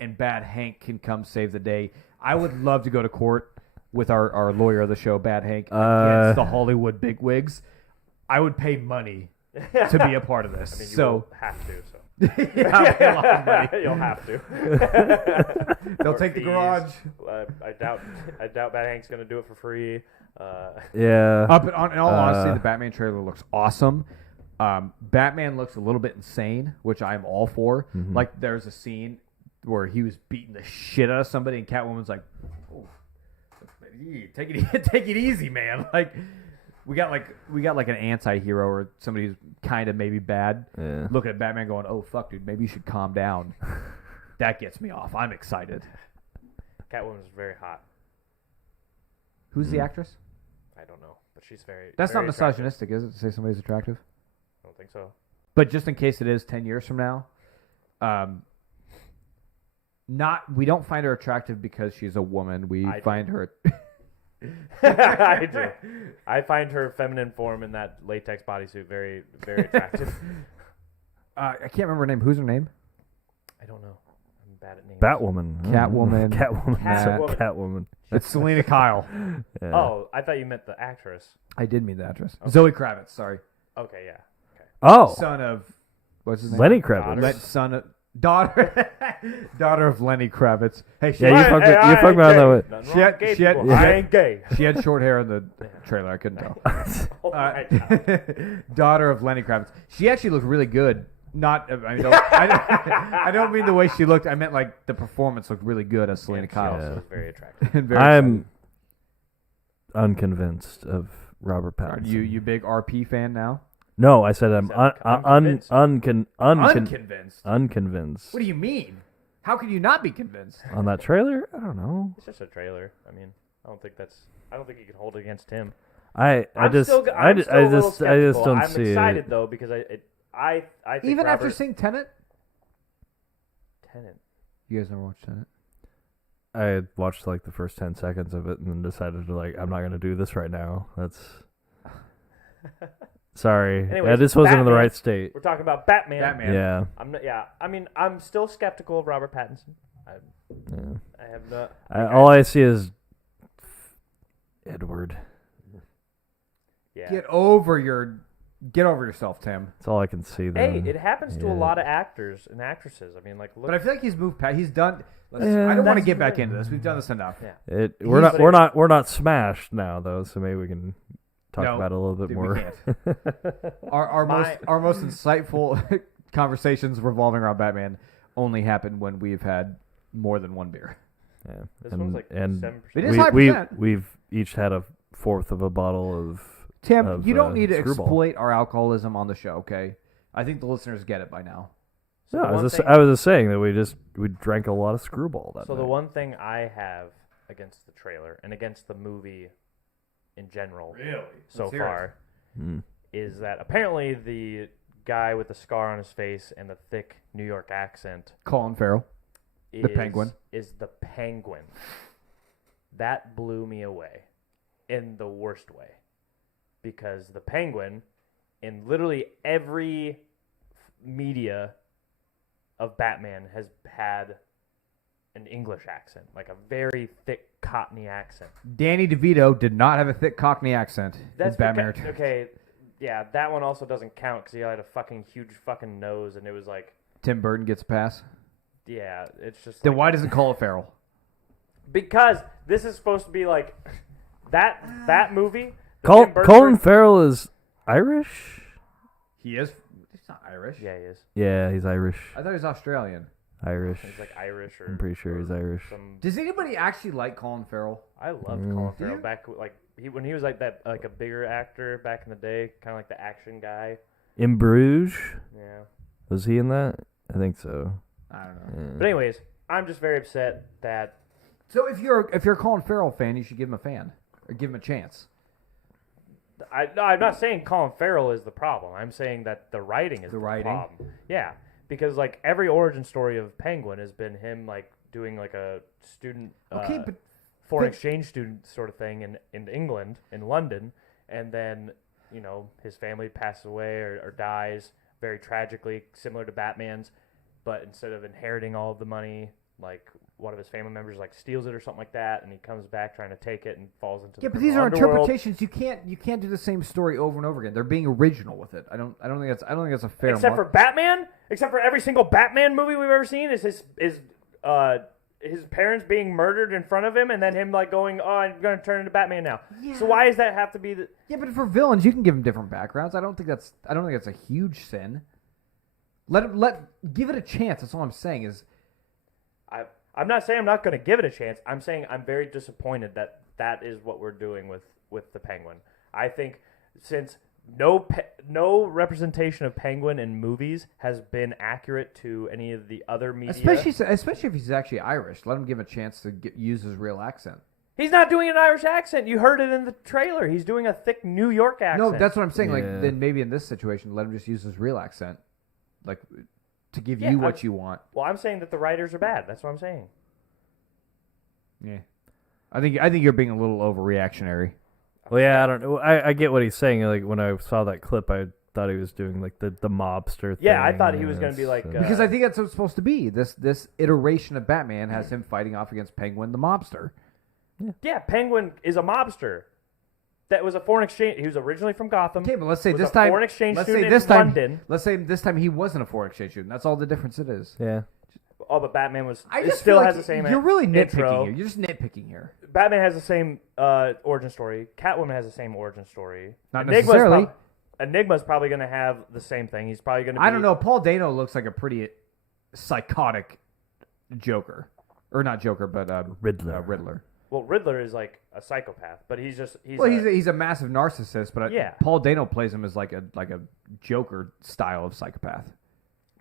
and Bad Hank can come save the day. I would love to go to court with our lawyer of the show, Bad Hank, against the Hollywood bigwigs. I would pay money to be a part of this. I mean, you so will have to. So. Yeah, I'll pay a lot of money. You'll have to. They'll take the garage. I doubt Bad Hank's going to do it for free. Yeah. But in all honesty, the Batman trailer looks awesome. Batman looks a little bit insane, which I'm all for. Mm-hmm. Like, there's a scene where he was beating the shit out of somebody, and Catwoman's like, "Oh, take it take it easy, man. Like we got like an anti-hero or somebody who's kind of maybe bad. Yeah. Looking at Batman, going, "Oh fuck, dude, maybe you should calm down." That gets me off. I'm excited. Catwoman's very hot. Who's the actress? I don't know, but she's very. That's very not misogynistic, is it? To say somebody's attractive. I don't think so. But just in case it is 10 years from now, we don't find her attractive because she's a woman. We find her. I do. I find her feminine form in that latex bodysuit very, very attractive. I can't remember her name. Who's her name? I don't know. I'm bad at names. Batwoman. Catwoman. Catwoman. It's Selena Kyle. Yeah. Oh, I thought you meant the actress. I did mean the actress. Okay. Zoe Kravitz. Sorry. Okay, yeah. Oh, Son of what's his name? Lenny Kravitz. Daughter of Lenny Kravitz. Hey, Yeah, you fucked me on that way. I ain't gay. She had short hair in the trailer. I couldn't tell. Oh my God. Daughter of Lenny Kravitz. She actually looked really good. I don't mean the way she looked. I meant like the performance looked really good as Selena Kyle. She was very attractive. And very I'm unconvinced of Robert excited. Pattinson. Are you big RP fan now? No, I said I'm unconvinced. unconvinced. What do you mean? How can you not be convinced? On that trailer? I don't know. It's just a trailer. I mean, I don't think you can hold it against him. I just don't see I'm excited it. though because I think Even Robert, after seeing Tenet? Tenet. You guys never watched Tenet? I watched like the first 10 seconds of it and then decided to I'm not going to do this right now. That's sorry. Anyways, this wasn't in the Batman. right state. We're talking about Batman. Yeah. I'm not, yeah. I mean, I'm still skeptical of Robert Pattinson. I have not. All I see is Edward. Yeah. Get over yourself, Tim. That's all I can see. Hey, Then. it happens to a lot of actors and actresses. I mean, like, look. But I feel like he's moved past. He's done. I Yeah, don't want to that's get back right. into this. We've done this enough. Yeah. We're not smashed now though, so maybe we can talk No, about it a little bit dude, more. we can't. Our most insightful conversations revolving around Batman only happen when we've had more than one beer. Yeah, This one's like 7%. It is 5%. We've each had a fourth of a bottle of. Tim, you don't need to Screwball. exploit our alcoholism on the show, okay? I think the listeners get it by now. No, I was just saying that we drank a lot of Screwball that So night. the one thing I have against the trailer and against the movie in general, so far, is that apparently the guy with the scar on his face and the thick New York accent, Colin Farrell, the Penguin, is the Penguin. That blew me away in the worst way, because the Penguin, in literally every media of Batman, has had an English accent, like a very thick Cockney accent. Danny DeVito did not have a thick Cockney accent in Batman Returns. Okay, yeah, that one also doesn't count because he had a fucking huge fucking nose, and it was like, Tim Burton gets a pass. yeah, it's just. Then like, why doesn't Colin Farrell? Because this is supposed to be like that movie. Colin Farrell is Irish. He is. He's not Irish. Yeah, he is. Yeah, he's Irish. I thought he was Australian. Irish. He's like Irish, or I'm pretty sure he's Irish. Does anybody actually like Colin Farrell? I loved Colin Farrell back when he was like that, like a bigger actor back in the day, kind of like the action guy. In Bruges. Yeah. Was he in that? I think so. I don't know. But anyways, I'm just very upset that. So if you're a Colin Farrell fan, you should give him a fan or give him a chance. I'm not saying Colin Farrell is the problem. I'm saying that the writing is the writing? problem. Yeah, because like every origin story of Penguin has been him like doing like a student, foreign exchange student sort of thing in England, in London, and then his family passes away or dies very tragically, similar to Batman's, but instead of inheriting all of the money, like one of his family members like steals it or something like that, and he comes back trying to take it and falls into the but these are underworld. interpretations. You can't do the same story over and over again. They're being original with it. I don't think that's a fair. Except for Batman, except for every single Batman movie we've ever seen is his parents being murdered in front of him, and then him like going, "Oh, I'm going to turn into Batman now." Yeah. So why does that have to be the? Yeah, but for villains, you can give them different backgrounds. I don't think that's a huge sin. Give it a chance. That's all I'm saying is. I'm not saying I'm not going to give it a chance. I'm saying I'm very disappointed that that is what we're doing with the Penguin. I think since no representation of Penguin in movies has been accurate to any of the other media. Especially if he's actually Irish. Let him give him a chance to use his real accent. He's not doing an Irish accent. You heard it in the trailer. He's doing a thick New York accent. No, that's what I'm saying. Yeah. Like, then maybe in this situation, let him just use his real accent, like, to give you what you want. Well, I'm saying that the writers are bad. That's what I'm saying. Yeah, I think you're being a little overreactionary. Well, yeah, I don't know. I get what he's saying. Like when I saw that clip, I thought he was doing like the mobster thing. Yeah, I thought he was going to be like Because I think that's what it's supposed to be. This iteration of Batman has him fighting off against Penguin, the mobster. Yeah, Penguin is a mobster. That was a foreign exchange. He was originally from Gotham. Okay, but let's say was this a time. foreign exchange Let's say student this in time. London. Let's say this time he wasn't a foreign exchange student. That's all the difference it is. Yeah. Oh, but Batman was. I It just still feel has like the same. You're really nitpicking intro. here. You're just nitpicking here. Batman has the same origin story. Catwoman has the same origin story. Not necessarily. Enigma's probably going to have the same thing. He's probably going to. I don't know. Paul Dano looks like a pretty psychotic Joker, or not Joker, but Riddler. Riddler. Well, Riddler is like a psychopath, but he's He's a massive narcissist, but Yeah. Paul Dano plays him as like a Joker style of psychopath.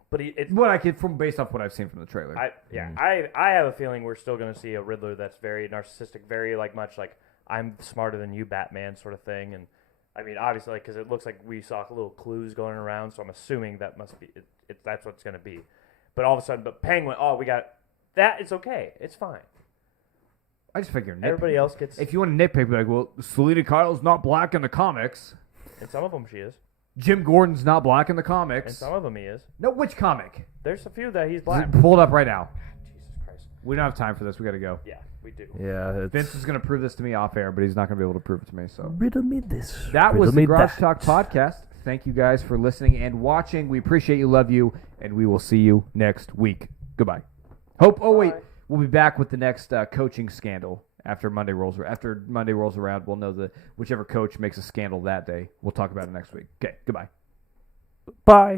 But it's What I get from based off what I've seen from the trailer. I have a feeling we're still going to see a Riddler that's very narcissistic, very like much like I'm smarter than you, Batman, sort of thing. And I mean, obviously, like because it looks like we saw little clues going around, so I'm assuming that must be that's what it's going to be. But all of a sudden, Penguin, we got that. It's okay. It's fine. I just figure Everybody else gets. If you want to nitpick, be like, well, Selena Kyle's not black in the comics. In some of them, she is. Jim Gordon's not black in the In comics. some of them, he is. No, which comic? There's a few that he's black. Pull it up right now. Jesus Christ. We don't have time for this. We got to go. Yeah, we do. Yeah. It's, Vince is going to prove this to me off air, but he's not going to be able to prove it to me. So riddle me this. that riddle was me the Garage that. Talk podcast. Thank you guys for listening and watching. We appreciate you, love you, and we will see you next week. Goodbye. Wait, we'll be back with the next coaching scandal after Monday rolls around. We'll know whichever coach makes a scandal that day. We'll talk about it next week. Okay, goodbye. Bye.